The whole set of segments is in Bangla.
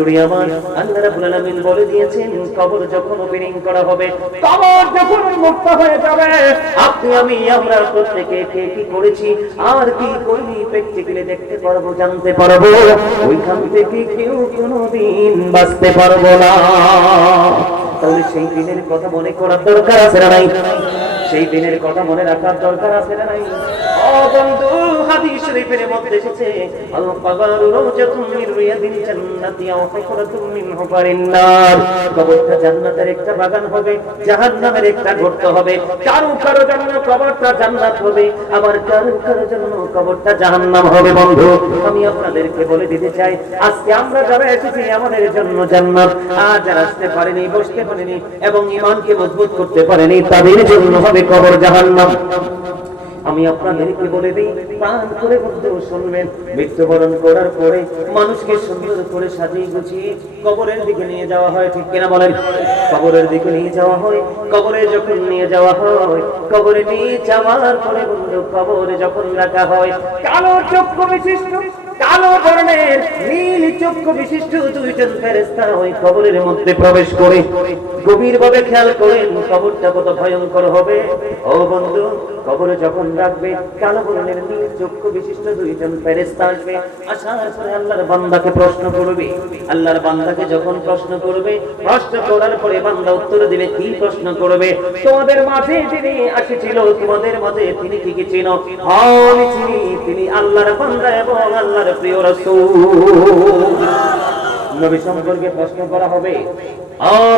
বন্ধুরি আমার, আল্লাহ রাব্বুল আলামিন বলে দিয়েছেন কবর যখন ওপেনিং করা হবে, কবর যখন মুক্ত হয়ে যাবে, আপনি আমি আমরা প্রত্যেকে কে কি করেছি আর কি করিনি প্র্যাকটিক্যালি দেখতে পারবো, জানতে পারবো। ওইখান থেকে কেউ কোনোদিন বাঁচতে পারবো না। তাহলে সেই দিনের কথা মনে করার দরকার আছে না নাই? সেই দিনের কথা মনে রাখার দরকার আছে না নাই? ও বন্ধু, হাদিস শরীফের মধ্যে এসেছে আল কবরু রাওজাতুম মিন রিয়াদিল জান্নাতি আও হুফরাতুম মিন হুফারিন নার। কবরটা জান্নাতের একটা বাগান হবে, জাহান্নামের একটা গর্ত হবে। কারো কারো জন্য কবরটা জান্নাত হবে, আবার কারো কারো জন্য কবরটা জাহান্নাম হবে। বন্ধু, আমি আপনাদেরকে বলে দিতে চাই, আজকে আমরা যারা এসেছি আমাদের জন্য জান্নাত, আর যারা আসতে পারেনি, বসতে পারেনি এবং ঈমানকে মজবুত করতে পারেনি, তাদের জন্য হবে কবর জাহান্নাম। আমি আপনাদেরকে বলে দিই, প্রাণ করে বন্ধু শুনবেন, মৃত্যুবরণ করার পরে মানুষকে সুন্দর করে সাজিয়ে গুছিয়ে কবরের দিকে নিয়ে যাওয়া হয়, ঠিক কিনা বলেন? কবরের দিকে নিয়ে যাওয়া হয়। কবরে যখন নিয়ে যাওয়া হয়, কবরে নিয়ে যাওয়ার পরে বন্ধু কবরে যখন রাখা হয়, কালো চক্ষু বিশিষ্ট, কালো বর্ণের নীল চক্ষু বিশিষ্ট দুইজন ফেরেশতা ওই কবরের মধ্যে প্রবেশ করে। গভীরভাবে খেয়াল করেন কবরটা কত ভয়ঙ্কর হবে। ও বন্ধু, কবরে যখন রাখবে, কালো বর্ণের নীল চক্ষু বিশিষ্ট দুইজন ফেরেশতা আসবে। আসার পরে আল্লাহর বান্দাকে প্রশ্ন করবে। আল্লাহর বান্দাকে যখন প্রশ্ন করবে, প্রশ্ন করার পরে বান্দা উত্তর দিবে। কি প্রশ্ন করবে? তোমাদের মাঝে যিনি আসিছিল, তোমাদের মাঝে তিনি কি কি চিনো? আমি চিনি, তিনি আল্লাহর বান্দা এবং আল্লাহর প্রিয় রাসূল। নবী সম্পর্কে প্রশ্ন করা হবে।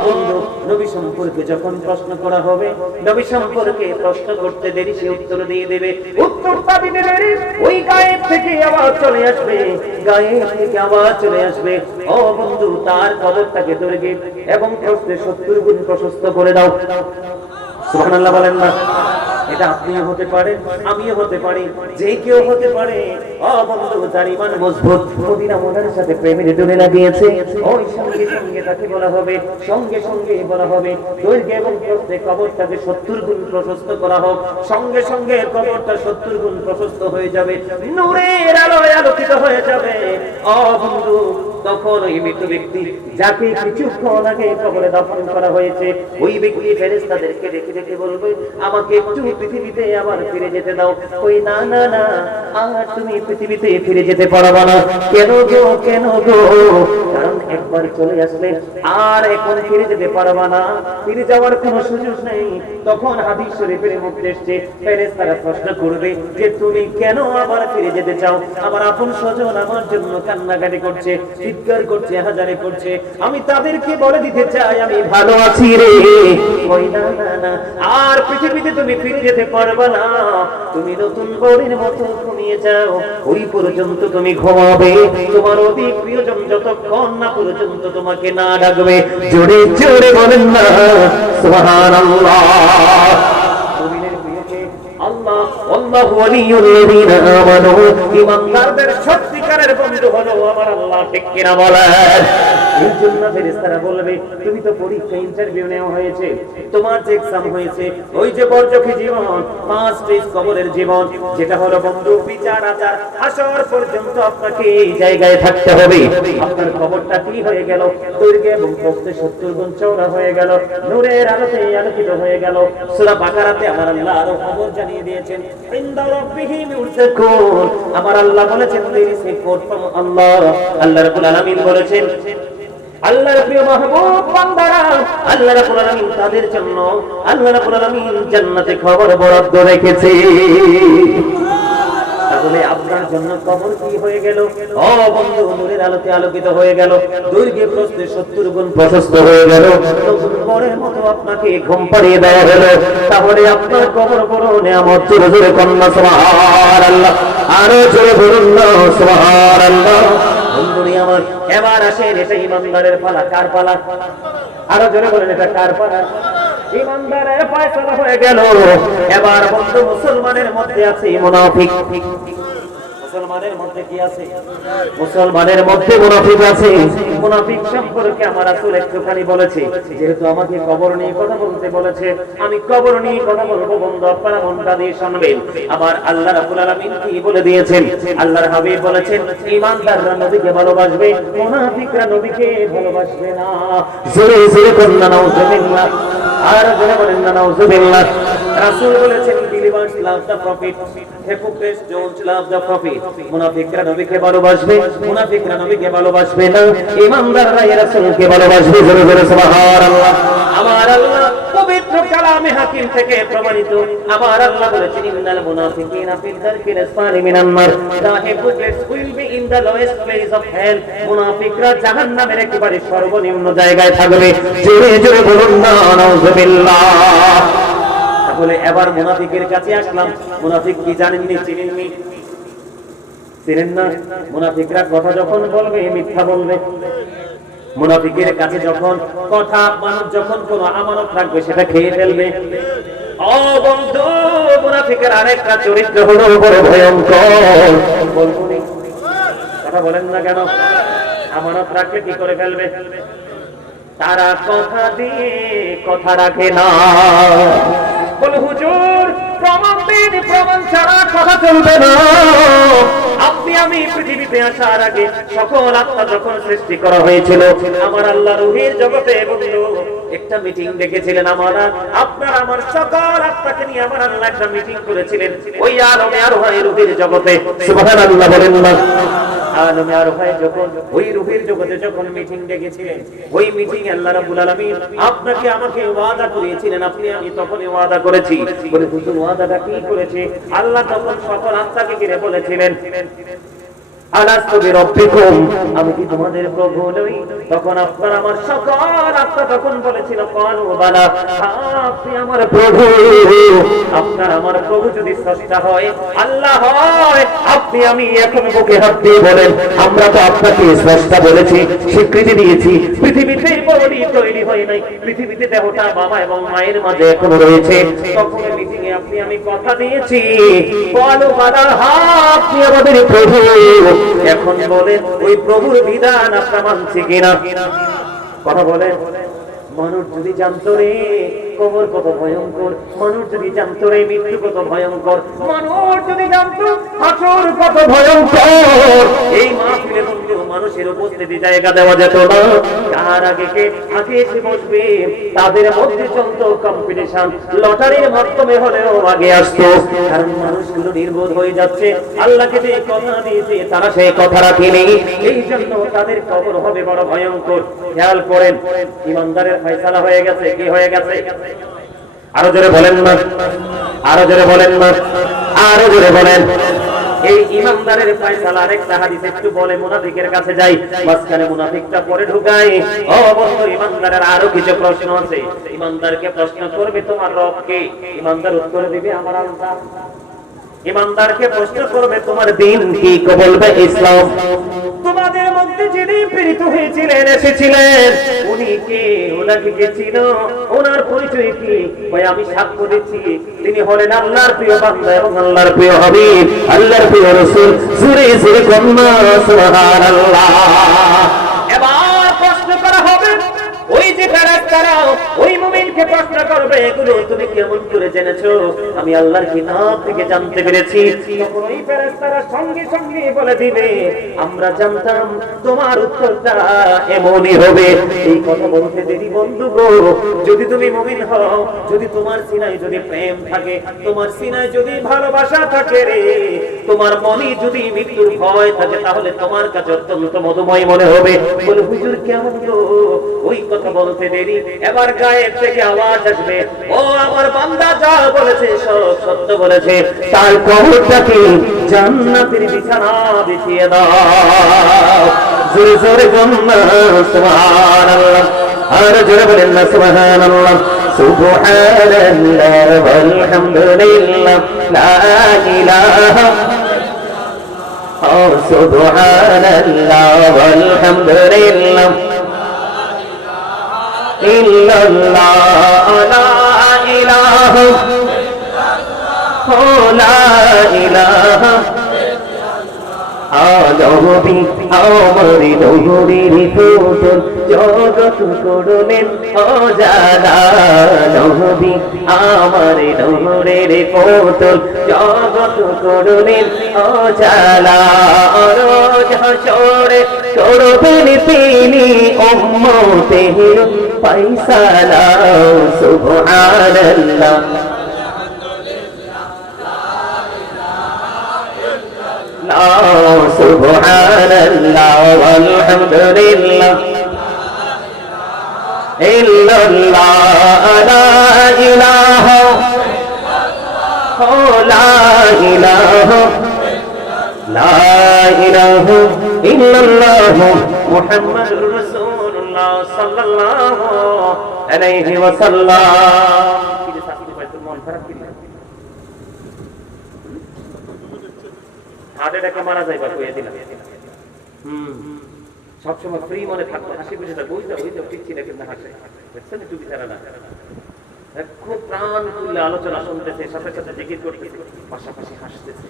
বন্ধু, নবী সম্পর্কে যখন প্রশ্ন করা হবে, নবী সম্পর্কে প্রশ্ন করতে দেরি, সে উত্তর দিয়ে দেবে। উত্তরটা দিতে দেরি, ওই গায়েব থেকে আওয়াজ চলে আসবে, গায়েব থেকে আওয়াজ চলে আসবে, ও বন্ধু, তার কবরটাকে দৈর্ঘ্য এবং প্রস্থে 70 গুণ প্রশস্ত করে দাও। সুবহানাল্লাহ বলেন না? এটা আপনিও হতে পারেন, আমিও হতে পারি, যে কেউ হতে পারে। ও বন্ধু, যার ঈমান মজবুত, মদিনা মুনাওয়ারার সাথে প্রেমের ডোরে লাগিয়েছে, ওই সঙ্গে সঙ্গে তাকে বলা হবে, সঙ্গে সঙ্গে বলা হবে দৈর্ঘ্য এবং প্রস্থে কবরটাকে 70 গুণ প্রশস্ত করা হোক। সঙ্গে সঙ্গে কবরটা 70 গুণ প্রশস্ত হয়ে যাবে, নূরের আলোয় আলোকিত হয়ে যাবে। ও বন্ধু, তখন ওই মৃত ব্যক্তি যাকে কিছুক্ষণ আগে কবরে দাফন করা হয়েছে, ওই ব্যক্তি ফেরেশতাদেরকে দেখে দেখে বলবে, আমাকে একটু পৃথিবীতে আবার ফিরে যেতে দাও। ওই না না না, আর তুমি পৃথিবীতে ফিরে যেতে পারবে না। কেন গো, কেন গো? কারণ একবার চলে আসলে আর এখন ফিরে যেতে পারবে না, ফিরে যাওয়ার কোনো সুযোগ নেই। তখন হাদিস শরীফের মধ্যে এসেছে, ফেরেশতারা প্রশ্ন করবে যে তুমি কেন আবার ফিরে যেতে চাও? আমার আপন স্বজন আমার জন্য কান্নাকাটি করছে, চিৎকার করছে, হাজারে করছে। আমি তাদেরকে বলে দিতে চাই, আমি ভালো আছি রে। ওই না না না, আর পৃথিবীতে তুমি ফিরে যেতে পারবে না। তুমি নতুন বউয়ের মতো ঘুমিয়ে যাও, ওই পর্যন্ত তুমি ঘুমাবে। তোমার অতি প্রিয়জন যতক্ষণ না পর্যন্ত তোমাকে না ডাকবে। জোরে জোরে বলেন না সুবহানাল্লাহ। মুমিনের প্রিয়কে আল্লাহ, আল্লাহু ওয়ালিয়ুল্লাযীনা আমানু, ঈমানদারদের সত্যিকারের বন্ধু হলো আমার আল্লাহ, ঠিক কিনা বলেন? এই জন্য ফেরেশতারা বলবে, তুমি তো পরীক্ষা ইন্টারভিউ নেওয়া হয়েছে, তোমার যে এক্সাম হয়েছে, ওই যে বরজখী জীবন, 5 স্টেজ কবরের জীবন, যেটা হলো বন্ধু বিচার আচার হাসর পর্যন্ত আপনাকে এই জায়গায় থাকতে হবে। আপনার কবরটা কি হয়ে গেল? দৈর্ঘ্য এবং প্রস্থে 70 গুণ চওড়া হয়ে গেল, নূরের আলোতে আলোকিত হয়ে গেল। সূরা বাকারাতে আমার আল্লাহ আরো খবর জানিয়ে দিয়েছেন, ইনদা রাব্বিহিম ইউরযাকুন। আমার আল্লাহ বলেছেন, there is a court from Allah। আল্লাহ রাব্বুল আলামিন বলেছেন, আল্লাহর প্রিয় মাহবুব বান্দারা, আল্লাহ রাব্বুল আলামিন তাদের জন্য, আল্লাহ রাব্বুল আলামিন জান্নাতে খবর বরাদ্দ রেখেছে। তাহলে আপনার জন্য কবর কি হয়ে গেল? ও বন্ধু, নূরের আলোতে আলোকিত হয়ে গেল, দৈর্ঘ্যে প্রস্থে 70 গুণ প্রশস্ত হয়ে গেল। নতুন বরের মতো আপনাকে ঘুম পাড়িয়ে দেওয়া হলো। তাহলে আপনার কবর বড় নিয়ামত। জোরে জোরে কন্যা সুবহানাল্লাহ, আরো জোরে বলুন না সুবহানাল্লাহ। বন্ধুরি আমার, এবার আসেন, এটা ঈমানদারের পালা। কার পালা? আরো জোরে বলেন, এটা কার পালা? ঈমানদারের ফয়সালা হয়ে গেল। এবার বন্ধু, মুসলমানের মধ্যে আছে মুনাফিক। মুসলমানের মধ্যে কি আছে? মুসলমানের মধ্যে মুনাফিক আছে। মুনাফিক সম্পর্কে আমার রাসূল একটুখানি বলেছে, যেহেতু আমাকে কবর নিয়ে কথা বলতে বলেছে, আমি কবর নিয়ে কথা বলবো। বন্ধু, আপনারা মনটা দিয়ে শুনবেন। আবার আল্লাহ রাব্বুল আলামিন কি বলে দিয়েছেন? আল্লাহর হাবিব বলেছেন, ঈমানদাররা নবীকে ভালোবাসবে, মুনাফিকরা নবীকে ভালোবাসবে না। জোরে জোরে বলুন না নাউজুবিল্লাহ, আর জোরে বলেন না নাউজুবিল্লাহ। রাসূল বলেছেন, believers love the prophet, hypocrites don't love the prophet. মুনাফিকরা নবীকে ভালোবাসবে, মুনাফিকরা নবীকে ভালোবাসবে না। ঈমানদাররা রাসূলকে ভালোবাসবে। জোরে জোরে সুবহানাল্লাহ। আমার আল্লাহ পবিত্র কালামে হাকিম থেকে প্রমাণিত। আমার আল্লাহ বলেছেন, ইন্নাল মুনাফিকিনা ফিদ দারকিল আসফালি মিনান নার, the hypocrites will be in the lowest place of hell. মুনাফিকরা জাহান্নামের একেবারে সর্বনিম্ন জায়গায় থাকবে। জোরে জোরে বলুন না নাউজুবিল্লাহ। তাহলে এবার মুনাফিকের কাছে আসলাম। মুনাফিক কি জানেননি? চিনেননি? চিনেন না? মুনাফিকরা কথা যখন বলবে মিথ্যা বলবে। মুনাফিকের কাছে যখন কথা, মানুষ যখন কোনো আমানত রাখবে সেটা খেয়ে ফেলবে। ও বন্ধু, মুনাফিকের আরেকটা চরিত্র হলো বড় ভয়ঙ্কর। বলবনি কথা বলেন না কেন? আমানত রাখলে কি করে ফেলবে? তারা কথা দিয়ে কথা রাখে না। বল হুজুর, প্রমাণ দিন, প্রমাণ ছাড়া কথা চলবে না। আপনি আমি পৃথিবীতে আসার আগে সকল আত্মা যখন সৃষ্টি করা হয়েছিল, আমার আল্লাহ রূহের জগতে বলল একটা মিটিং ডেকেছিলেন। আপনার আমার সকল আত্মাকে নিয়ে আমার আল্লাহ একটা মিটিং করেছিলেন ওই আলমে আরোহায় রূহের জগতে। সুবহানাল্লাহ বলেন না? আলমে আরোহায় যখন ওই রূহের জগতে যখন মিটিং ডেকেছিলেন, ওই মিটিং আল্লাহ রাব্বুল আলামিন আপনাকে আমাকে ওয়াদা করিয়েছিলেন। আপনি আমি তখনই ওয়াদা করেছি। বলে হুজুর ওয়াদাটা কি করেছে? আল্লাহ তখন সকল আত্মাকে ঘিরে বলেছিলেন, আলাস্তু বিরাব্বিকুম, আমি কি তোমাদের প্রভু নই? তখন আপনার আমার সকল আত্মা তখন বলেছিল, ক্বালু বালা, আপনি আমার প্রভু। আপনার আমার প্রভু যদি স্রষ্টা হয়, আল্লাহ হয়, আপনি আমি এখন বুকে হাত দিয়ে বলেন, আমরা তো আপনাকে স্রষ্টা বলেছি, স্বীকৃতি দিয়েছি। পৃথিবীতে বডি তৈরি হয় নাই, পৃথিবীতে দেহটা বাবা এবং মায়ের মাঝে এখনো রয়েছে। তখন মিটিং এ আপনি আমি কথা দিয়েছি, ক্বালু বালা, আপনি আমাদের প্রভু। এখন বলেন ওই প্রভুর বিধান আপনারা মানছি কিনা? কথা বলেন। মানুষ যদি জানতো রে কবর কত ভয়ঙ্কর, মানুষ যদি জানতো রে মৃত্যু কত ভয়ঙ্কর, মানুষ যদি জানতো হাসর কত ভয়ঙ্কর, এই মাহফিলে বন্ধু মানুষের উপস্থিতি জায়গা দেওয়া যেত না। কার আগে কে আগে এসে বসবে তাদের মধ্যে চলতো কম্পিটিশন, লটারির মাধ্যমে হলেও আগে আসতো। কারণ মানুষগুলো নির্বোধ হয়ে যাচ্ছে, আল্লাহকে যে কথা দিয়েছে তারা সেই কথা রাখেনি, এই জন্য তাদের কবর হবে বড় ভয়ঙ্কর। খেয়াল করেন, ইমানদারের ফয়সালা হয়ে গেছে। কি হয়ে গেছে? আরো জোরে বলেন না, আরো জোরে বলেন না, আরো জোরে বলেন। এই ইমানদারের ফয়সালা আরেকটা হাদিস একটু বলে মুনাফিকের কাছে যাই, মাঝখানে মুনাফিকটা পরে ঢুকাই। ও বন্ধু, ইমানদারের আরো কিছু প্রশ্ন আছে। ইমানদারকে প্রশ্ন করবে তোমার রব কে? ইমানদার উত্তর দিবে আমার আল্লাহ। ইমানদারকে প্রশ্ন করবে তোমার দিন কি? বলবে ইসলাম। তোমাদের মধ্যে যিনি প্রেরিত হয়েছিলেন, এসেছিলেন, উনি কে? ওনাকে কে চিনো? ওনার পরিচয় কি? ভাই আমি সাক্ষ্য দিচ্ছি তিনি হলেন আল্লাহর প্রিয় বান্দা এবং আল্লাহর প্রিয় হাবিব, আল্লাহর প্রিয় রাসূল। জোরে জোরে কন্না সুবহানাল্লাহ। এবার প্রশ্ন করা হবে, ওই যে ফেরেশতারা ওই মুমিনকে প্রশ্ন করবে, এগুলো তুমি কেমন করে জেনেছো? আমি আল্লাহর কিতাব থেকে জানতে পেরেছি। তখন ওই ফেরেশতারা সঙ্গে সঙ্গে বলে দিবে, আমরা জানতাম তোমার উত্তরটা এমনই হবে। এই কথা বলতে দেরি বন্ধু গো, যদি তুমি মুমিন হও, যদি তোমার সিনায় যদি প্রেম থাকে, তোমার সিনায় যদি ভালোবাসা থাকে রে, তোমার মনে যদি মৃত্যুর ভয় থাকে, তাহলে তোমার কাছে অত্যন্ত মধুময় মনে হবে। বলে হুজুর কেমন গো? ওই কথা বলতে দেরি, এবার গায়েব থেকে আওয়াজ আসবে, ও আমার বান্দা যা বলেছে সব সত্য বলেছে, তার কবরটা কি জান্নাতের বিছানা বিছিয়ে দাও। জোরে জোরে বলনা সুবহানাল্লাহ, আর জোরে বলেন না সুবহানাল্লাহ। সুবহানাল্লাহ ওয়ালহামদুলিল্লাহ লা ইলাহা, ও সুবহানাল্লাহ ওয়ালহামদুলিল্লাহ ইল্লাল্লাহ লা ইলাহা, ও লা ইলাহা, নবী আমার নূরের পুতুল জগৎ করলেন উজালা নবী আমার নূরের পুতুল জগৎ করলেন উজালা রোজ হাসরে করবেন তিনি উম্মতের ফয়সালা সুবহানাল্লাহ সুবহানাল্লাহ আলহামদুলিল্লাহ ইল্লাল্লাহ লা ইলাহা লা ইলাহা লা ইলাহা ইল্লাল্লাহ মুহাম্মাদুর রাসূলুল্লাহ সাল্লাল্লাহু আলাইহি ওয়াসাল্লাম। কি রে সাথী ভাই, তোর মন খারাপ কি? হার্ট অ্যাটাকে মারা যাইবা কইয়া দিলাম। সবসময় ফ্রি মনে থাকবো, হাসি খুশি থাকবো। ওই তো ঠিক ছিল কিন্তু হাসে, বুঝছেন? একটু বিচারা না, খুব প্রাণ খুলে আলোচনা শুনতেছে, সাথে সাথে জিকির করতেছে, পাশাপাশি হাসতেছে।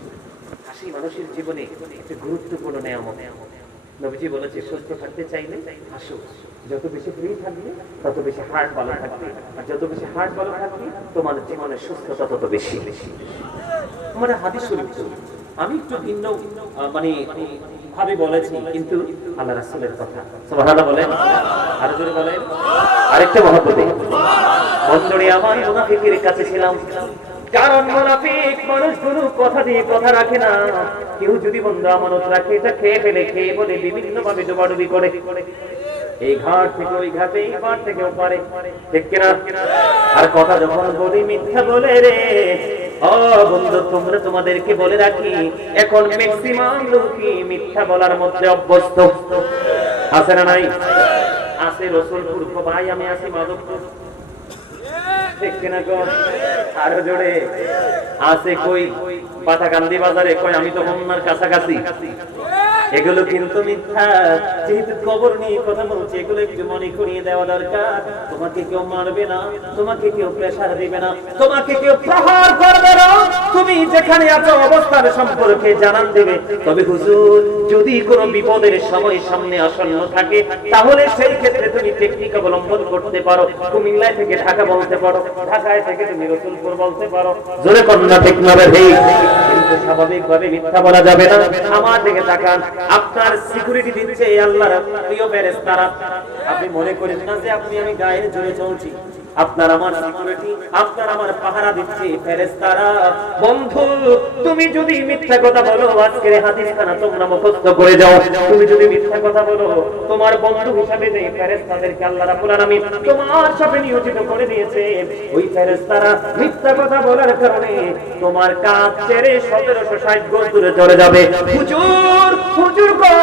হাসি মানুষের জীবনে একটা গুরুত্বপূর্ণ নিয়ামত। নবীজি বলেছে সুস্থ থাকতে চাইলে হাসো। যত বেশি ফ্রি থাকবে তত বেশি হার্ট ভালো থাকবে, আর যত বেশি হার্ট ভালো থাকবে তোমার জীবনের সুস্থতা তত বেশি। আমার হাদিস শরীফ আমি একটু ভিন্ন মানে ভাবে বলেছি, কিন্তু আল্লাহ রাসূলের কথা। সুবহানাল্লাহ বলেন, আর জোরে বলেন, আরেকটা মহব্বতে বন্ধুরে আমার মুনাফিকের কাছে ছিলাম। কারণ মুনাফিক মানুষগুলো কথা দিয়ে কথা রাখে না। কেউ যদি বন্ধু আমানত রাখে, এটা খেয়ে ফেলে, খেয়ে বলে বিভিন্ন ভাবে ডোবাডুবি করে, এই ঘাট থেকে ওই ঘাটে, এই ঘাট থেকে ওপারে, ঠিক কিনা? আর কথা যখন বলি মিথ্যা বলে রে। ও বন্ধু, তোমরা তোমাদেরকে বলে রাখি, এখন ম্যাক্সিমাম লোকই মিথ্যা বলার মধ্যে অভ্যস্ত। আছে না নাই? আছে রসুলপুর ভাই, আমি আছি মাধবপুর, ঠিক কিনা গো? আরো জোরে আছে কই পাটাকান্দি বাজারে, কই আমি তো হোমনার কাছাকাছি। এগুলো কিন্তু মিথ্যা। যেহেতু কবর নিয়ে কথা বলছি, এগুলো একটু মনে করিয়ে দেওয়া দরকার। তোমাকে কেউ মারবে না, তোমাকে কেউ প্রেসার দিবে না, তোমাকে কেউ প্রহার করবে না। তুমি যেখানে আছো অবস্থার সম্পর্কে জানান দেবে। তবে হুজুর, যদি কোনো বিপদের সময় সামনে আসন্ন থাকে, তাহলে সেই ক্ষেত্রে তুমি টেকনিক অবলম্বন করতে পারো। কুমিল্লায় থেকে ঢাকা বলতে পারো, ঢাকায় থেকে তুমি রসুলপুর বলতে পারো। জোরে কন্যা ঠিক না রে? কিন্তু স্বাভাবিকভাবে মিথ্যা বলা যাবে না। আমার দিকে তাকান, আপনার সিকিউরিটি দিচ্ছে আল্লাহর প্রিয় ফেরেশতারা। আপনি মনে করেন না যে আপনি আমি গায়ে জোরে চলছি। আপনার আমার সিকিউরিটি, আপনার আমার পাহারা দিচ্ছে ফেরেশতারা। বন্ধু, তুমি যদি মিথ্যা কথা বলো, আজকের হাদিসখানা তোমরা মুখস্থ করে যাও। তুমি যদি মিথ্যা কথা বলো, তোমার বন্ধু হিসাবে যে ফেরেশতাদেরকে আল্লাহ রাব্বুল আলামিন তোমার সাথে নিয়োজিত করে দিয়েছে, ওই ফেরেশতারা মিথ্যা কথা বলার কারণে তোমার কাজ ছেড়ে 1760 গজ দূরে চলে যাবে। হুজুর, হুজুর গো,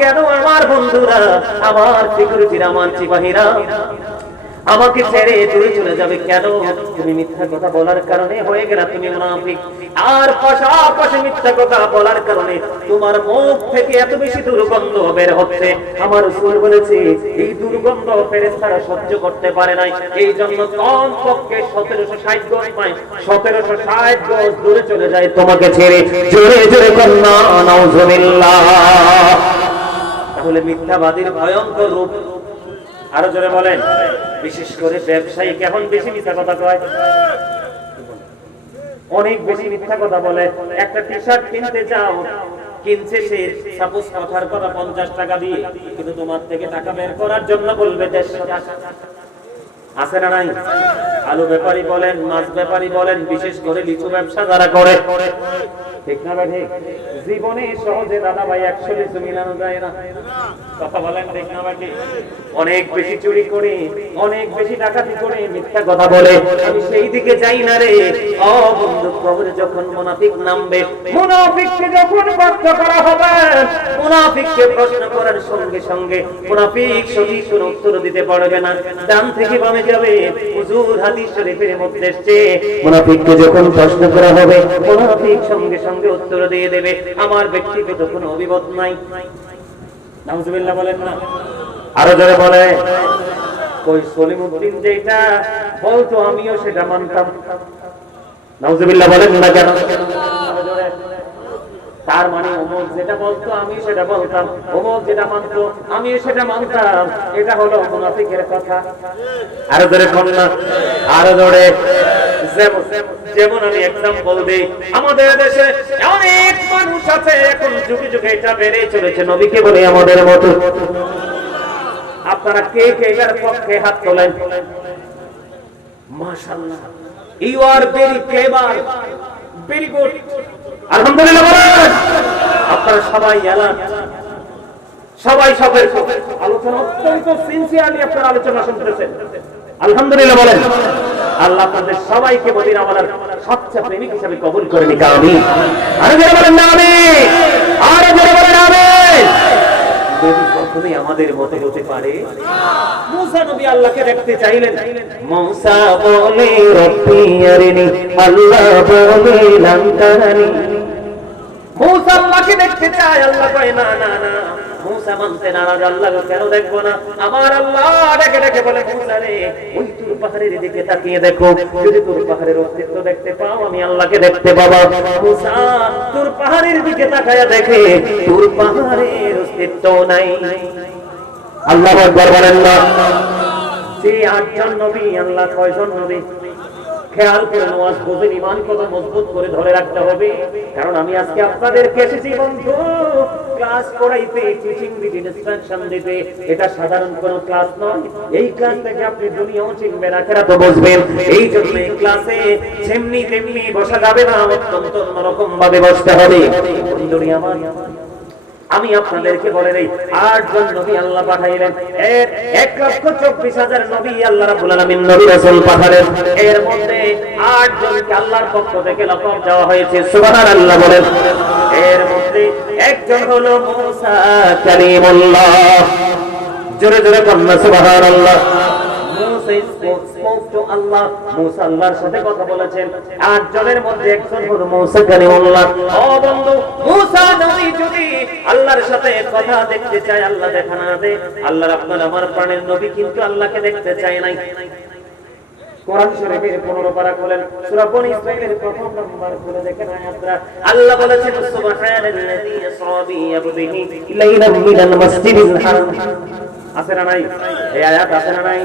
কেন আমার বন্ধুরা, আমার সিকিউরিটিরা, আমার সিপাহীরা আমাকে ছেড়ে দূরে চলে যাবে কেন? তুমি মিথ্যা কথা বলার কারণে হয়ে গেলা তুমি মুনাফিক। আর পাশাপাশি মিথ্যা কথা বলার কারণে তোমার মুখ থেকে এত বেশি দুর্গন্ধ বের হচ্ছে। আমার রাসূল বলেছে, এই দুর্গন্ধ ফেরেশতারা সহ্য করতে পারে নাই। এই জন্য কমপক্ষে 1760 গজ পায়, 1760 গজ দূরে চলে যায় তোমাকে ছেড়ে। জোরে জোরে কন্যা নাউজুবিল্লাহ। তাহলে মিথ্যাবাদীর ভয়ঙ্কর রূপ। আরো জোরে বলেন। বিশেষ করে ব্যবসায়ী কেমন বেশি মিথ্যা কথা কয়, অনেক বেশি মিথ্যা কথা বলে। একটা টি শার্ট কিনতে যাও, কিনছে সে সাপোজ কথার কথা 50 টাকা দিয়ে, কিন্তু তোমার থেকে টাকা বের করার জন্য বলবে 150 টাকা। আছে না নাই? আলু ব্যাপারী বলেন, মাছ ব্যাপারী বলেন, বিশেষ করে লিচু ব্যবসা যারা করে, ঠিক না ভাই? জীবনে সহজে দাদা ভাই 100 লিচু মিলানো যায় না। কথা বলেন, ঠিক না ভাই? অনেক বেশি চুরি করে, অনেক বেশি ডাকাতি করে, মিথ্যা কথা বলে। আমি সেই দিকে যাই না রে। ও বন্ধু, কবরে যখন মুনাফিক নামবে, মুনাফিককে যখন প্রশ্ন করা হবে, মুনাফিককে প্রশ্ন করার সঙ্গে সঙ্গে মুনাফিক সঠিক কোনো উত্তর দিতে পারবে না, ডান থেকে বামে যাবে। হুজুর হাদিস শরীফের মধ্যে এসেছে, মুনাফিককে যখন প্রশ্ন করা হবে, মুনাফিক সঙ্গে সঙ্গে উত্তর দিয়ে দেবে, আমার ব্যক্তিগত কোনো অভিমত নাই। নাউজুবিল্লাহ বলেন না? আরো জোরে বলে। কই সলিমউদ্দিন যেটা বলতো আমিও সেটা মানতাম। নাউজুবিল্লাহ বলেন না কেন? তার মানে অমুক যেটা বলতো আমি সেটা বলতাম, অমুক যেটা মানতো আমি সেটা মানতাম, এটা হলো মুনাফিকের কথা। আরো ধরে কন্যা, আরো ধরে। যেমন আমি এক্সাম্পল দেই, আমাদের দেশে অনেক মানুষ আছে এখন যুগে যুগে এটা বেড়ে চলেছে নবীকে বলে আমাদের মতো। আপনারা কে কে এর পক্ষে হাত তোলেন? মাশাআল্লাহ, you are very clever, very good, আলহামদুলিল্লাহ বলেন। আপনারা সবাই এলান, সবাই সবের আলোচনা অত্যন্ত সিনসিয়ারলি আপনারা আলোচনা শুনতেছেন, আলহামদুলিল্লাহ বলেন। আল্লাহ আপনাদের সবাইকে মদিনা ওয়ালার সচ্চা প্রেমিক হিসেবে কবুল করে নিক, আমিন। আরে যারা বলেন না আমিন, আরে যারা বলেন আমিন। নবী কখনোই আমাদের মতো হতে পারে? মুসা নবী আল্লাহকে দেখতে চাইলেন, মুসা বলে রব্বি আরিনি, আল্লাহ বলে লান তারানি। মুসা আল্লাহকে দেখতে চায়, আল্লাহ কয় না না না। মুসা মানতে নারাজ, আল্লাহ কেন দেখবো না? আমার আল্লাহ ডেকে ডেকে বলে, মুসা রে ওই তুর পাহাড়ের দিকে তাকিয়ে দেখো, যদি তুর পাহাড়ের অস্তিত্ব দেখতে পাও আমি আল্লাহকে দেখতে পাবা। মুসা তুর পাহাড়ের দিকে তাকায়া দেখে তুর পাহাড়ের অস্তিত্ব নাই। আল্লাহু আকবার বলেন না। যে 8 জন নবী, আল্লাহ 6 জন নবী। খেয়াল করে নামাজ বুঝে ঈমান কত মজবুত করে ধরে রাখতে হবে। কারণ আমি আজকে আপনাদেরকে এসেছি বন্ধু ক্লাস করাইতে, টিচিং দিতে, ইনস্ট্রাকশন দিতে। এটা সাধারণ কোনো ক্লাস নয়। এই ক্লাস থেকে আপনি দুনিয়াও চিনবেন, আখিরাতও বুঝবেন। এই জন্য এই ক্লাসে যেমনি তেমনি বসা যাবে না, অত্যন্ত অন্যরকম ভাবে বসতে হবে। বন্ধুরি আমার, আমি আপনাদেরকে বলে দেই 8 জন নবী আল্লাহ পাঠাইলেন। এর 1,24,000 নবী আল্লাহ রাব্বুল আলামিন নবী রাসূল পাঠালেন। এর মধ্যে 8 জনকে আল্লাহর পক্ষ থেকে লকব দেওয়া হয়েছে, সুবহানাল্লাহ বলেন। এর মধ্যে একজন হলো মুসা কালিমুল্লাহ, জোরে জোরে বলুন সুবহানাল্লাহ। আল্লাহ মুসা আল্লাহর সাথে কথা বলেছেন। 8 জনের মধ্যে একজন হলো মুসা কালিমুল্লাহ। ও বন্ধু, মুসা নবী যদি আল্লাহর সাথে কথা দেখতে চায়, আল্লাহ দেখা না দেয়। আল্লাহর আপনার আমার প্রাণের নবী কিন্তু আল্লাহকে দেখতে চায় নাই। কোরআন শরীফের 15 পারা খুলেন, সূরা বনী ইসরাঈলের প্রথম নম্বর খুলে দেখেন আয়াতটা। আল্লাহ বলেছেন সুবহানাল্লাযী ইসরা বিআবদিহি লাইলাম মিনাল মাসজিদিল হারাম। আছে না নাই? এই আয়াত আছে না নাই?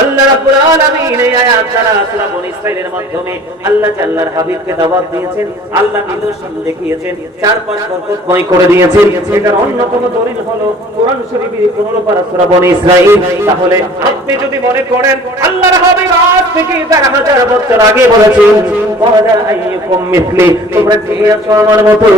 আল্লাহ রাব্বুল আলামিন এই আয়াত দ্বারা সূরা বনী ইসরাঈলের মাধ্যমে আল্লাহ আল্লাহর হাবিবকে দাওয়াত দিয়েছেন, আল্লাহ নিদর্শন দেখিয়েছেন, 4-5 বরকতময় করে দিয়েছেন। এটার অন্যতম দলিল হলো কোরআন শরীফের 15 পারা সূরা বনী ইসরাঈল। তাহলে আপনি যদি মনে করেন আল্লাহর হাবিব আজ থেকে 4000 বছর আগে বলেছেন, ওয়ালা আইয়ুকুম মিসলি, তোমরা কি আছো আমার মতো?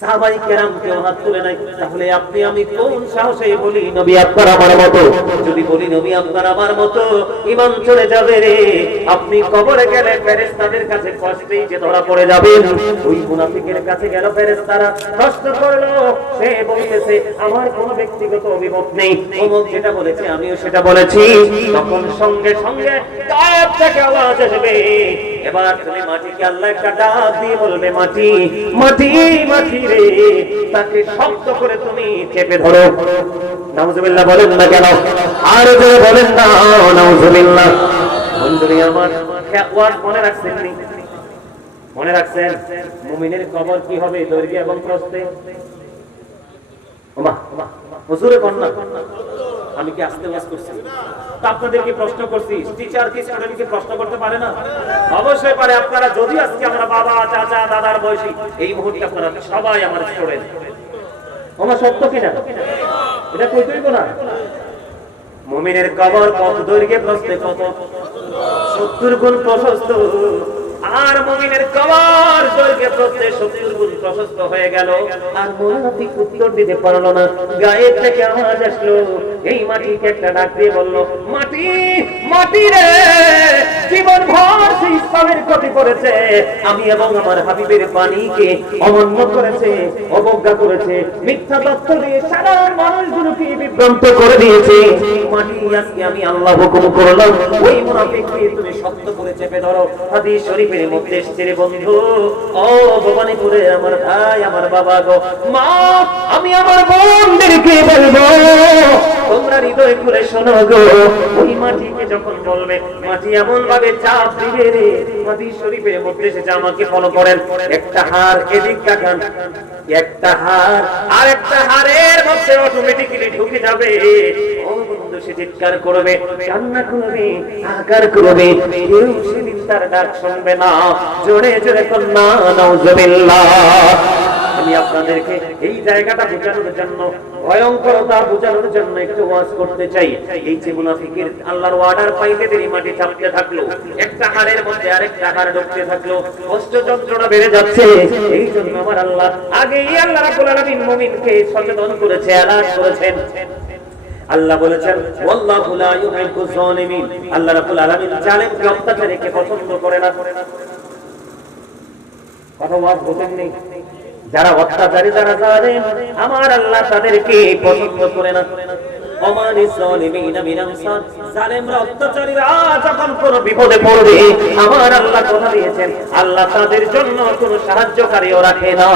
সাহাবায়ে কেরাম কেউ হাত তুলে নাই। তাহলে আপনি আমি কোন সাহসে বলি নবী আপনার আমার মতো? যদি বলি নবী আপনার আমার মতো, ঈমান চলে যাবে রে। আপনি কবরে গেলে ফেরেশতাদের কাছে কষ্টেই যে ধরা পড়ে যাবেন। ওই মুনাফিকের কাছে গেল ফেরেশতারা, প্রশ্ন করলো, সে বলতেছে আমার কোনো ব্যক্তিগত অভিমত নেই, অমুক যেটা বলেছে আমিও সেটা বলেছি। তখন সঙ্গে সঙ্গে গায়েব থেকে আওয়াজ আসবে, এবার তুমি মাটিকে আল্লাহ একটা ডাক দিয়ে বলবে, মাটি মাটি মাটি রে, তাকে শক্ত করে তুমি চেপে ধরো। নাউজুবিল্লাহ বলেন না কেন? আর জোরে বলেন না নাউজুবিল্লাহ। বন্ধুরা আমার, ওয়াজ মনে রাখছেন নি? মনে রাখছেন মুমিনের কবর কি হবে? দৈর্ঘ্য এবং প্রস্থে। ওমা হুজুরে কন্যা, আমি কি আস্তে ওয়াজ করছি? আপনাদেরকে প্রশ্ন করছি, টিচার কি স্টুডেন্টকে প্রশ্ন করতে পারে না? অবশ্যই পারে। আপনারা যদি আজকে আমরা বাবা চাচা দাদার বয়সী, এই মুহূর্তে আপনারা সবাই আমার স্টুডেন্ট। আমার সত্য কিনা? এটা কই তুইব না? মুমিনের কবর কত দৈর্ঘ্যে প্রস্থে কত? 70 গুণ প্রশস্ত। আর মুমিনের কবর দৈর্ঘ্যে প্রস্থে 70 গুণ প্রশস্ত হয়ে গেল। আর মুনাফিক উত্তর দিতে পারলো না। গায়ের থেকে আওয়াজ আসলো, এই মাটিকে একটা ডাক দিয়ে বলল, মাটি মাটি রে, জীবন ভর ইসলামের ক্ষতি করেছে, আমি এবং আমার হাবিবের পানিকে অমান্য করেছে, অবজ্ঞা করেছে, মিথ্যা তথ্য দিয়ে সাধারণ মানুষগুলোকে বিভ্রান্ত করে দিয়েছে। মাটি আজকে আমি আল্লাহ হুকুম করলাম, ওই মুনাফিককে তুমি শক্ত করে চেপে ধরো। হাদিস শরীফের মধ্যে এসেছে রে বন্ধু, ও ভবানীপুরে আমার ভাই আমার বাবা গো, মা আমি আমার বোনদেরকে বলবো, তোমরা হৃদয় খুলে শোনো গো, ওই মাটিকে যখন বলবে, মাটি এমন ভাবে চাপ দিবে রে, মাটি শরীফের মধ্যে এসেছে আমাকে ফলো করেন, একটা হাড় এদিক তাকান, একটা হাড় আর একটা হাড়ের মধ্যে অটোমেটিক্যালি ঢুকে যাবে। ও বন্ধু, সে চিৎকার করবে, কান্না করবে, আকার করবে, কেউ সেদিন তার ডাক শুনবে না। জোরে জোরে কন্যা নাউজুবিল্লাহ। আমি আপনাদেরকে এই জায়গাটা বোঝানোর জন্য, ভয়ঙ্করতা বোঝানোর জন্য একটু ওয়াজ করতে চাই। এই যে মুনাফিকের আল্লাহর ওয়ার্ডার পাইতে দেরি মাটি চাপতে থাকলো, একটা হাড়ের মধ্যে আরেকটা হাড় ঢুকতে থাকলো, কষ্ট যন্ত্রণা বেড়ে যাচ্ছে। এই জন্য আমার আল্লাহ আগেই আল্লাহ রাব্বুল আলামিন মুমিনকে সচেতন করেছে, আলাদ করেছেন। আল্লাহ বলেছেন ওয়াল্লাহু লা ইউহিব্বুজ জালিমিন, আল্লাহ রাব্বুল আলামিন জালেমকে, অত্যাচারীকে পছন্দ করে না। কথা ওয়াজ বোঝেন নেই? যারা অত্যাচারী, যারা জালেম, আমার আল্লাহ তাদেরকে পছন্দ করে না। জালেমরা, অত্যাচারীরা যখন কোনো বিপদে পড়বে, আমার আল্লাহ কথা দিয়েছেন, আল্লাহ তাদের জন্য কোনো সাহায্যকারীও রাখে না।